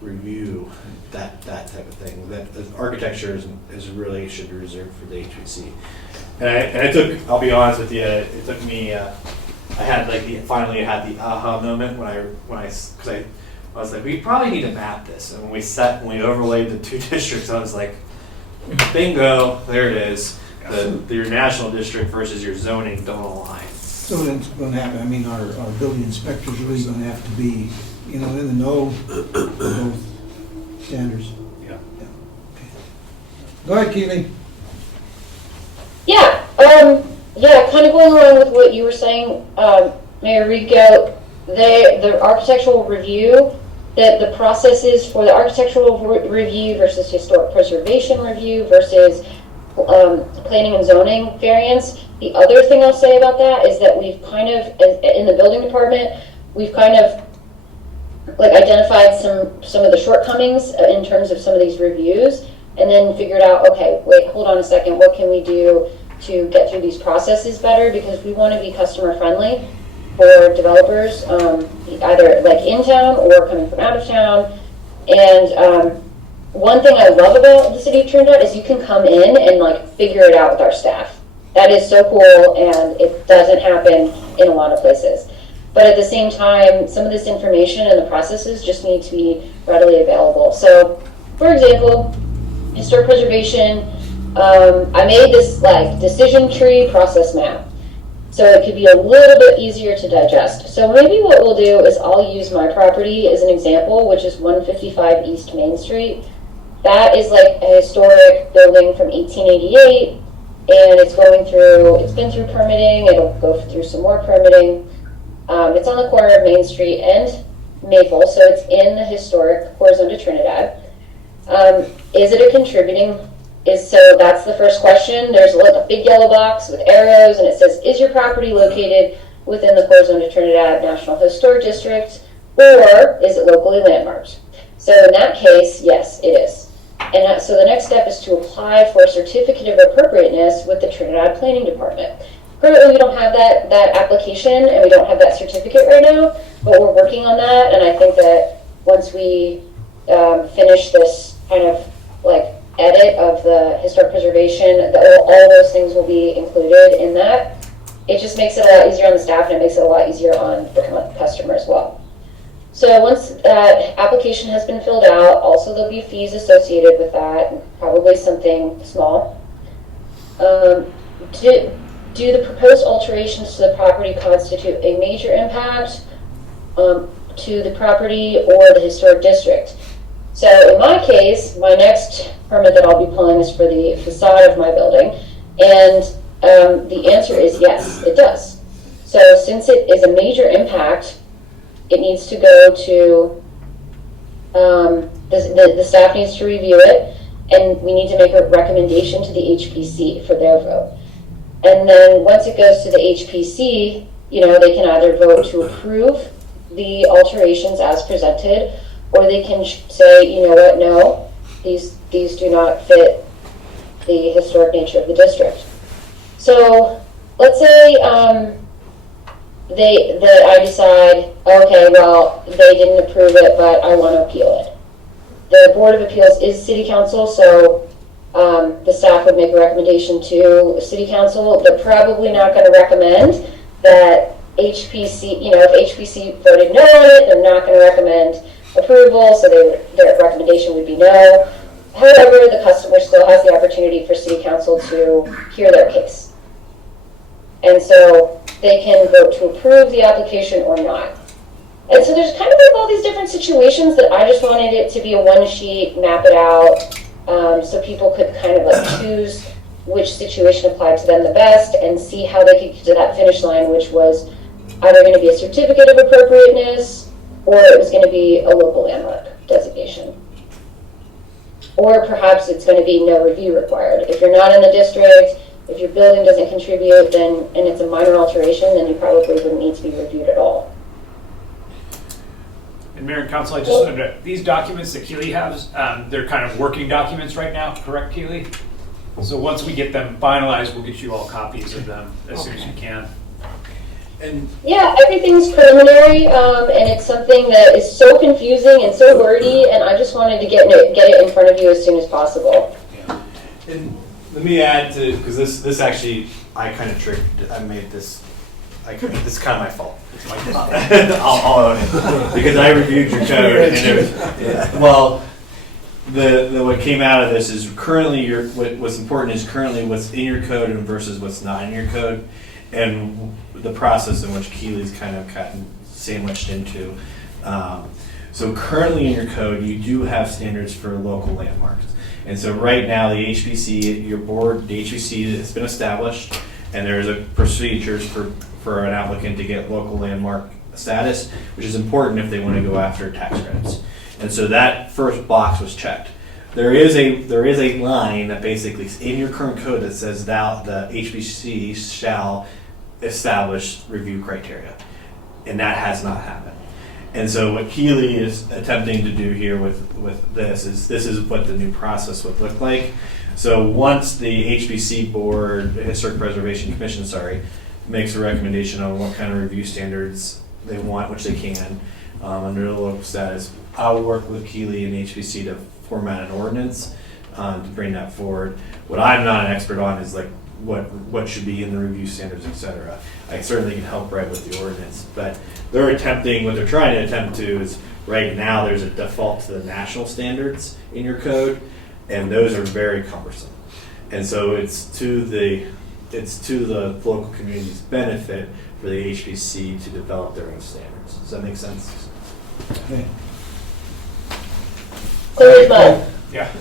review that type of thing. That the architecture is really should be reserved for the HPC. And I'll be honest with you, it took me, I had finally had the aha moment when I was like, we probably need to map this. And when we overlaid the two districts, I was like, bingo, there it is. Your national district versus your zoning don't align. So what's going to happen, I mean, our building inspectors are really going to have to be, you know, in the know of both standards. Yeah. Okay. Go ahead, Keely. Yeah, kind of going along with what you were saying, Mayor Rico, the architectural review, the processes for the architectural review versus historic preservation review versus planning and zoning variance. The other thing I'll say about that is that we've kind of, in the building department, we've kind of like identified some of the shortcomings in terms of some of these reviews, and then figured out, okay, wait, hold on a second, what can we do to get through these processes better, because we want to be customer friendly for developers, either like in town or coming from out of town. And one thing I love about the city of Trinidad is you can come in and like figure it out with our staff. That is so cool, and it doesn't happen in a lot of places. But at the same time, some of this information and the processes just need to be readily available. So, for example, historic preservation, I made this like decision tree process map, so it could be a little bit easier to digest. So maybe what we'll do is I'll use my property as an example, which is 155 East Main Street. That is like a historic building from 1888, and it's been through permitting, it'll go through some more permitting. It's on the corner of Main Street and Maple, so it's in the historic Horizon to Trinidad. Is it a contributing? So that's the first question. There's a big yellow box with arrows, and it says, is your property located within the Horizon to Trinidad National Historic District, or is it locally landmarked? So in that case, yes, it is. And so the next step is to apply for a certificate of appropriateness with the Trinidad Planning Department. Currently, we don't have that application, and we don't have that certificate right now, but we're working on that, and I think that once we finish this kind of like edit of the historic preservation, all those things will be included in that. It just makes it a lot easier on the staff, and it makes it a lot easier on the customer as well. So once that application has been filled out, also there'll be fees associated with that, probably something small. Do the proposed alterations to the property constitute a major impact to the property or the historic district? So in my case, my next permit that I'll be pulling is for the facade of my building, and the answer is yes, it does. So since it is a major impact, it needs to go to, the staff needs to review it, and we need to make a recommendation to the HPC for their vote. And then once it goes to the HPC, they can either vote to approve the alterations as presented, or they can say, you know what, no, these do not fit the historic nature of the district. So let's say I decide, okay, well, they didn't approve it, but I want to appeal it. The Board of Appeals is City Council, so the staff would make a recommendation to City Council. They're probably not going to recommend that HPC, if HPC voted no on it, they're not going to recommend approval, so their recommendation would be no. However, the customer still has the opportunity for City Council to hear their case. And so they can vote to approve the application or not. And so there's kind of like all these different situations that I just wanted it to be a one sheet, map it out, so people could kind of like choose which situation applied to them the best and see how they could get to that finish line, which was either going to be a certificate of appropriateness or it was going to be a local landmark designation. Or perhaps it's going to be no review required. If you're not in the district, if your building doesn't contribute, then and it's a minor alteration, then you probably wouldn't need to be reviewed at all. And Mayor and Council, I just wanted to, these documents that Keely has, they're kind of working documents right now, correct, Keely? So once we get them finalized, we'll get you all copies of them as soon as you can. And yeah, everything's preliminary, and it's something that is so confusing and so wordy, and I just wanted to get it in front of you as soon as possible. Yeah. And let me add to, because this actually, I kind of tricked, this is kind of my fault. I'll own it. Because I reviewed your code. Well, what came out of this is currently what's important is currently what's in your code and versus what's not in your code, and the process in which Keely's kind of gotten sandwiched into. So currently in your code, you do have standards for local landmarks. And so right now, the HPC, your board, the HPC has been established, and there's a procedures for an applicant to get local landmark status, which is important if they want to go after tax credits. And so that first box was checked. There is a line that basically is in your current code that says that the HPC shall establish review criteria, and that has not happened. And so what Keely is attempting to do here with this is what the new process would look like. So once the HPC board, the Historic Preservation Commission, makes a recommendation on what kind of review standards they want, which they can, under the local status, I'll work with Keely and HPC to format an ordinance to bring that forward. What I'm not an expert on is like what should be in the review standards, etc. I certainly can help write with the ordinance, but what they're trying to attempt to is right now there's a default to the national standards in your code, and those are very cumbersome. And so it's to the local community's benefit for the HPC to develop their own standards. Does that make sense? Okay. Clear as mud. Yeah.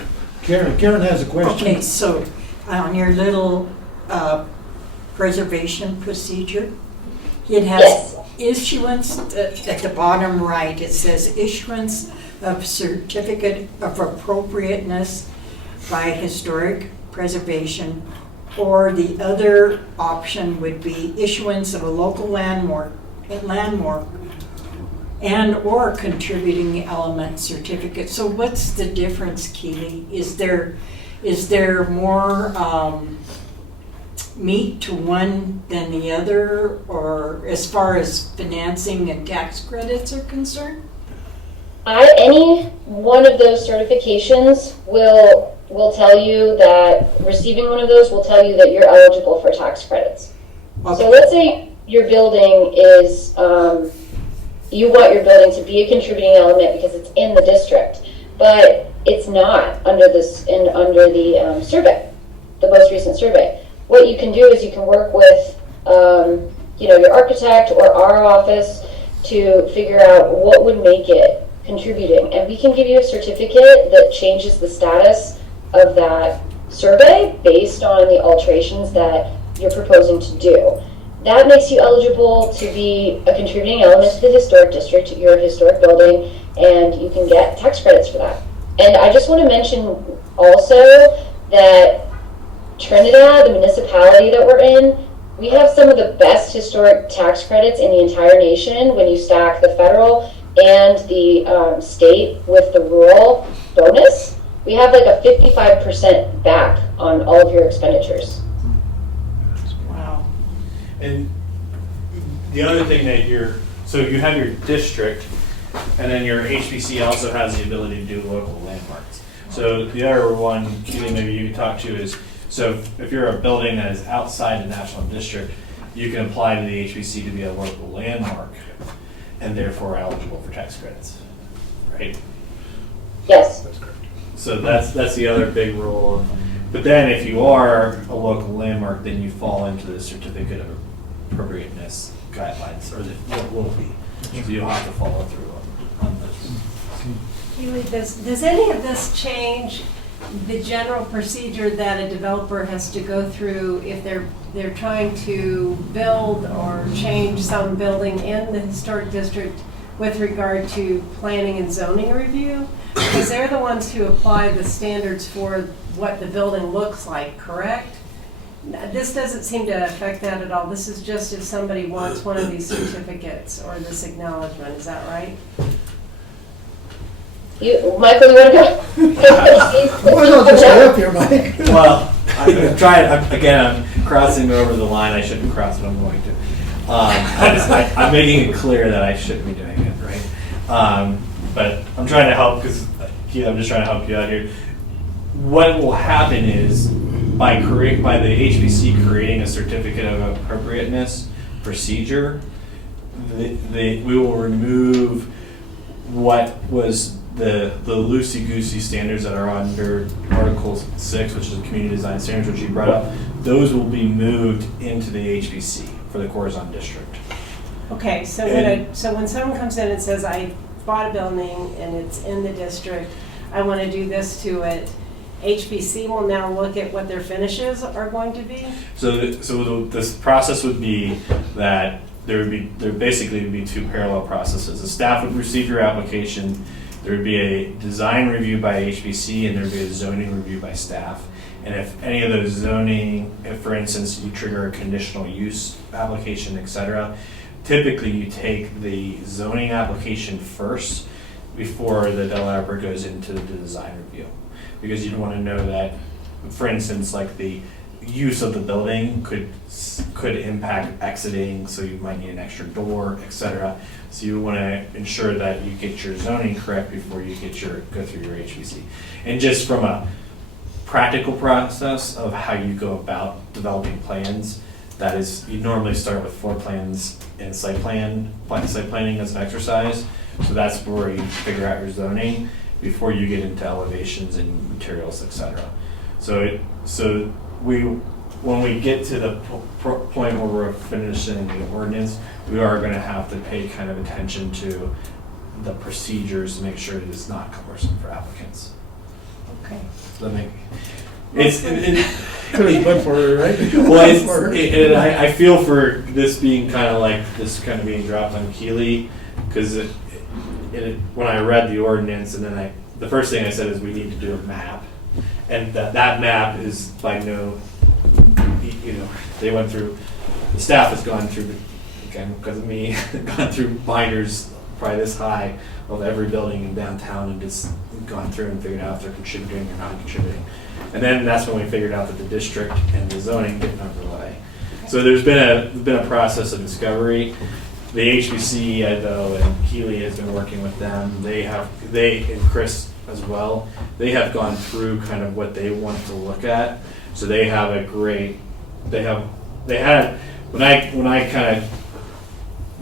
Karen has a question. Okay, so on your little preservation procedure, it has Yes. issuance, at the bottom right, it says issuance of certificate of appropriateness by historic preservation, or the other option would be issuance of a local landmark and or contributing element certificate. So what's the difference, Keely? Is there more meat to one than the other, or as far as financing and tax credits are concerned? Any one of those certifications will tell you that, receiving one of those will tell you that you're eligible for tax credits. Okay. So let's say your building is, you want your building to be a contributing element because it's in the district, but it's not under the survey, the most recent survey. What you can do is you can work with, your architect or our office to figure out what would make it contributing, and we can give you a certificate that changes the status of that survey based on the alterations that you're proposing to do. That makes you eligible to be a contributing element to the historic district, your historic building, and you can get tax credits for that. And I just want to mention also that Trinidad, the municipality that we're in, we have some of the best historic tax credits in the entire nation when you stack the federal and the state with the rural bonus. We have like a 55% back on all of your expenditures. Wow. And the other thing that so you have your district, and then your HPC also has the ability to do local landmarks. So the other one, Keely, maybe you can talk to is, so if you're a building that is outside the national district, you can apply to the HPC to be a local landmark and therefore eligible for tax credits, right? Yes. So that's the other big rule. But then if you are a local landmark, then you fall into the certificate of appropriateness guidelines, or what will be. So you'll have to follow through on those. Keely, does any of this change the general procedure that a developer has to go through if they're trying to build or change some building in the historic district with regard to planning and zoning review? Because they're the ones who apply the standards for what the building looks like, correct? This doesn't seem to affect that at all. This is just if somebody wants one of these certificates or this acknowledgement, is that right? Michael, you want to go? Why not just stay up here, Mike? Well, I'm trying, I'm crossing over the line I shouldn't cross, but I'm going to. I'm making it clear that I shouldn't be doing it, right? But I'm trying to help because I'm just trying to help you out here. What will happen is by the HPC creating a certificate of appropriateness procedure, we will remove what was the loosey-goosey standards that are under Article 6, which is the Community Design Standards, which you brought up. Those will be moved into the HPC for the Corazon District. Okay, so when someone comes in and says, I bought a building and it's in the district, I want to do this to it, HBC will now look at what their finishes are going to be? So this process would be that there basically would be two parallel processes. The staff would receive your application, there would be a design review by HBC, and there would be a zoning review by staff. And if any of those zoning, if for instance you trigger a conditional use application, etc., typically you take the zoning application first before the developer goes into the design review. Because you'd want to know that, for instance, like the use of the building could impact exiting, so you might need an extra door, etc. So you want to ensure that you get your zoning correct before you go through your HBC. And just from a practical process of how you go about developing plans, that is, you normally start with floor plans and site planning as an exercise. So that's where you figure out your zoning before you get into elevations and materials, etc. So when we get to the point where we're finishing the ordinance, we are going to have to pay kind of attention to the procedures to make sure it is not cumbersome for applicants. Okay. Does that make it's But for her, right? well, I feel for this being kind of like this kind of being dropped on Keely, because when I read the ordinance and then the first thing I said is we need to do a map, and that map is by no, they went through, the staff has gone through, again because of me, gone through binders probably this high of every building in downtown and just gone through and figured out if they're contributing or not contributing. And then that's when we figured out that the district and the zoning didn't overlay. So there's been a process of discovery. The HBC though, and Keely has been working with them. They and Chris as well. They have gone through kind of what they want to look at. So they have when I kind of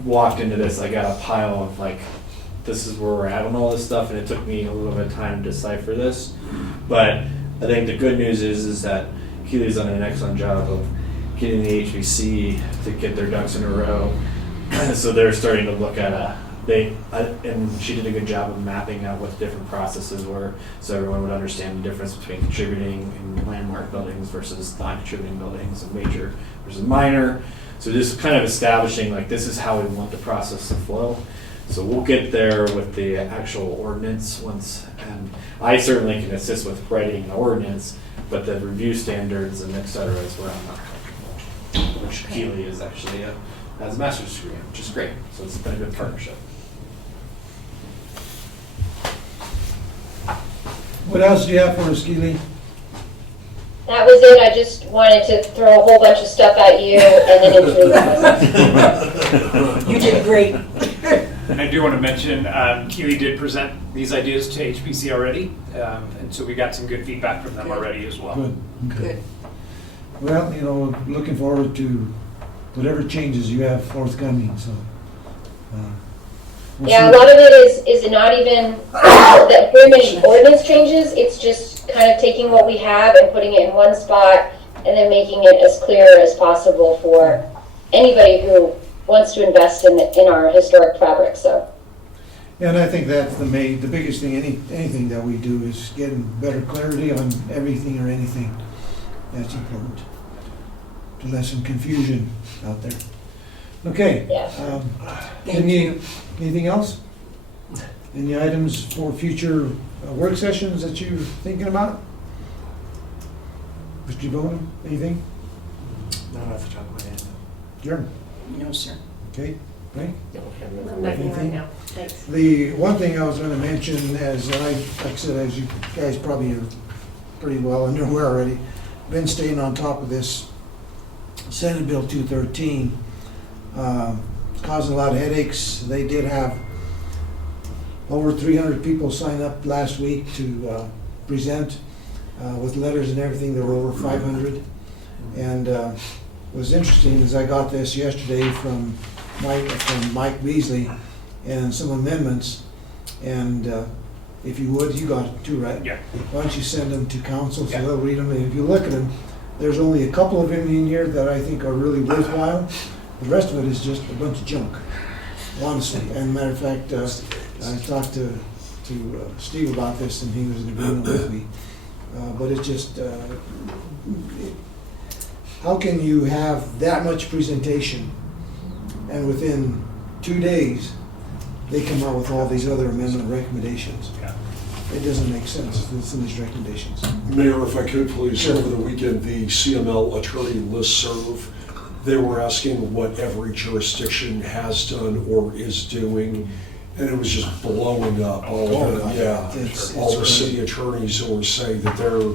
walked into this, I got a pile of like, this is where we're at on all this stuff, and it took me a little bit of time to decipher this. But I think the good news is that Keely's done an excellent job of getting the HBC to get their ducks in a row. So they're starting to look at and she did a good job of mapping out what the different processes were, so everyone would understand the difference between contributing in landmark buildings versus non-contributing buildings, and major versus minor. So just kind of establishing like this is how we want the process to flow. So we'll get there with the actual ordinance once, and I certainly can assist with writing an ordinance, but the review standards and et cetera is where I'm not comfortable, which Keely is actually has a master's degree in, which is great. So it's been a good partnership. What else do you have for us, Keely? That was it. I just wanted to throw a whole bunch of stuff at you and then introduce myself. You did great. And I do want to mention, Keely did present these ideas to HPC already, and so we got some good feedback from them already as well. Good. Okay. Well, looking forward to whatever changes you have forthcoming, so. We'll Yeah, a see. lot of it is not even that very many ordinance changes. It's just kind of taking what we have and putting it in one spot and then making it as clear as possible for anybody who wants to invest in our historic fabric. So. And I think that's the biggest thing, anything that we do is getting better clarity on everything or anything. That's important to lessen confusion out there. Okay. Yeah. Anything else? Any items for future work sessions that you're thinking about? Mr. Bowen, anything? Not off the top of my head. Jeremy? No, sir. Okay, Frank? Nothing right Anything? now. Thanks. The one thing I was going to mention, like I said, as you guys probably are pretty well aware already, been staying on top of this Senate Bill 213. It's causing a lot of headaches. They did have over 300 people sign up last week to present with letters and everything. There were over 500. And what was interesting is I got this yesterday from Mike Beasley and some amendments. And if you would, you got it too, right? Yeah. Why don't you send them to council so Yeah. they'll read them? And if you look at them, there's only a couple of them in here that I think are really worthwhile. The rest of it is just a bunch of junk, honestly. And matter of fact, I talked to Steve about this, and he was in agreement with me. But it's just, how can you have that much presentation, and within 2 days, they come out with all these other amendment recommendations? Yeah. It doesn't make sense, some of these recommendations. Mayor, if I could please, Sure. over the weekend, the CML attorney listserv, they were asking what every jurisdiction has done or is doing, and it was just blowing up. All Oh, of it, God. yeah. It's All the crazy. city attorneys were saying that they're,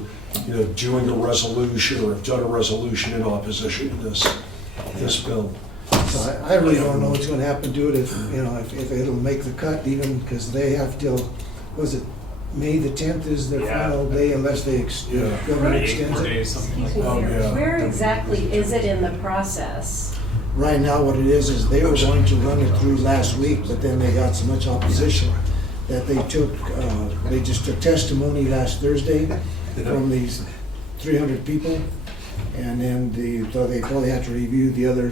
doing a resolution or have done a resolution in opposition to this bill. So I really don't know what's gonna happen to it, if it'll make the cut even, because they have till, was it May the 10th is their Yeah. final day unless they, Yeah. government 8 extends more it. days, something like Excuse that. me, Oh, Mayor. yeah. Where exactly is it in the process? Right now, what it is they were going to run it through last week, but then they got so much opposition that they just took testimony last Thursday from these 300 people, and then they probably have to review the other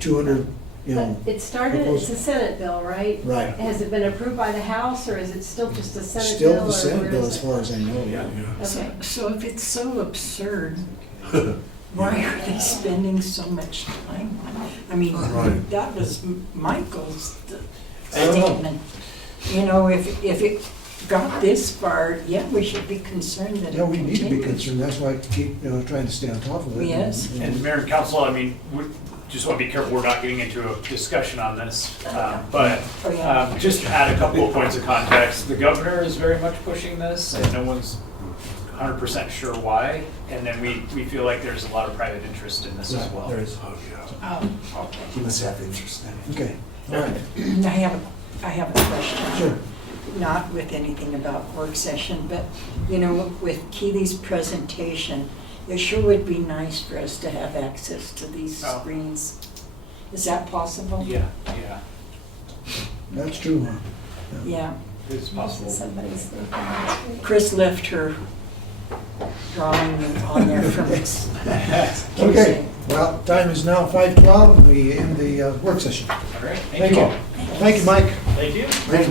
200, you know. But it started, it's a Senate bill, right? Right. Has it been approved by the House, or is it still just a Senate bill? Still or the Senate where bill, is as it? far as I know, yeah. Okay. So if it's so absurd, why are they spending so much time on it? I mean, Right. that was Michael's I don't know. statement. You know, if it got this far, yeah, we should be concerned that it Yeah, we need to be continues. concerned, that's why I keep, trying to stay on top of it. Yes. And Mayor and Council, I mean, we just want to be careful, we're not getting into a discussion on this. But Oh, yeah. just to add a couple of points of context, the governor is very much pushing this, and no one's 100% sure why. And then we feel like there's a lot of private interest in this as well. There is. Oh, yeah. Okay. He must have interest in it. Okay, all right, I have a question. sure. Not with anything about work session, but, you know, with Keely's presentation, it sure would be nice for us to have access to these Oh. screens. Is that possible? Yeah, That's true, huh? Yeah. it's possible. Somebody's thinking that's great. Chris left her drawing on there from us. Okay, well, time is now 5:12, we end the work session. All right, Thank you. Thank you, Mike. Thank you. Thank you.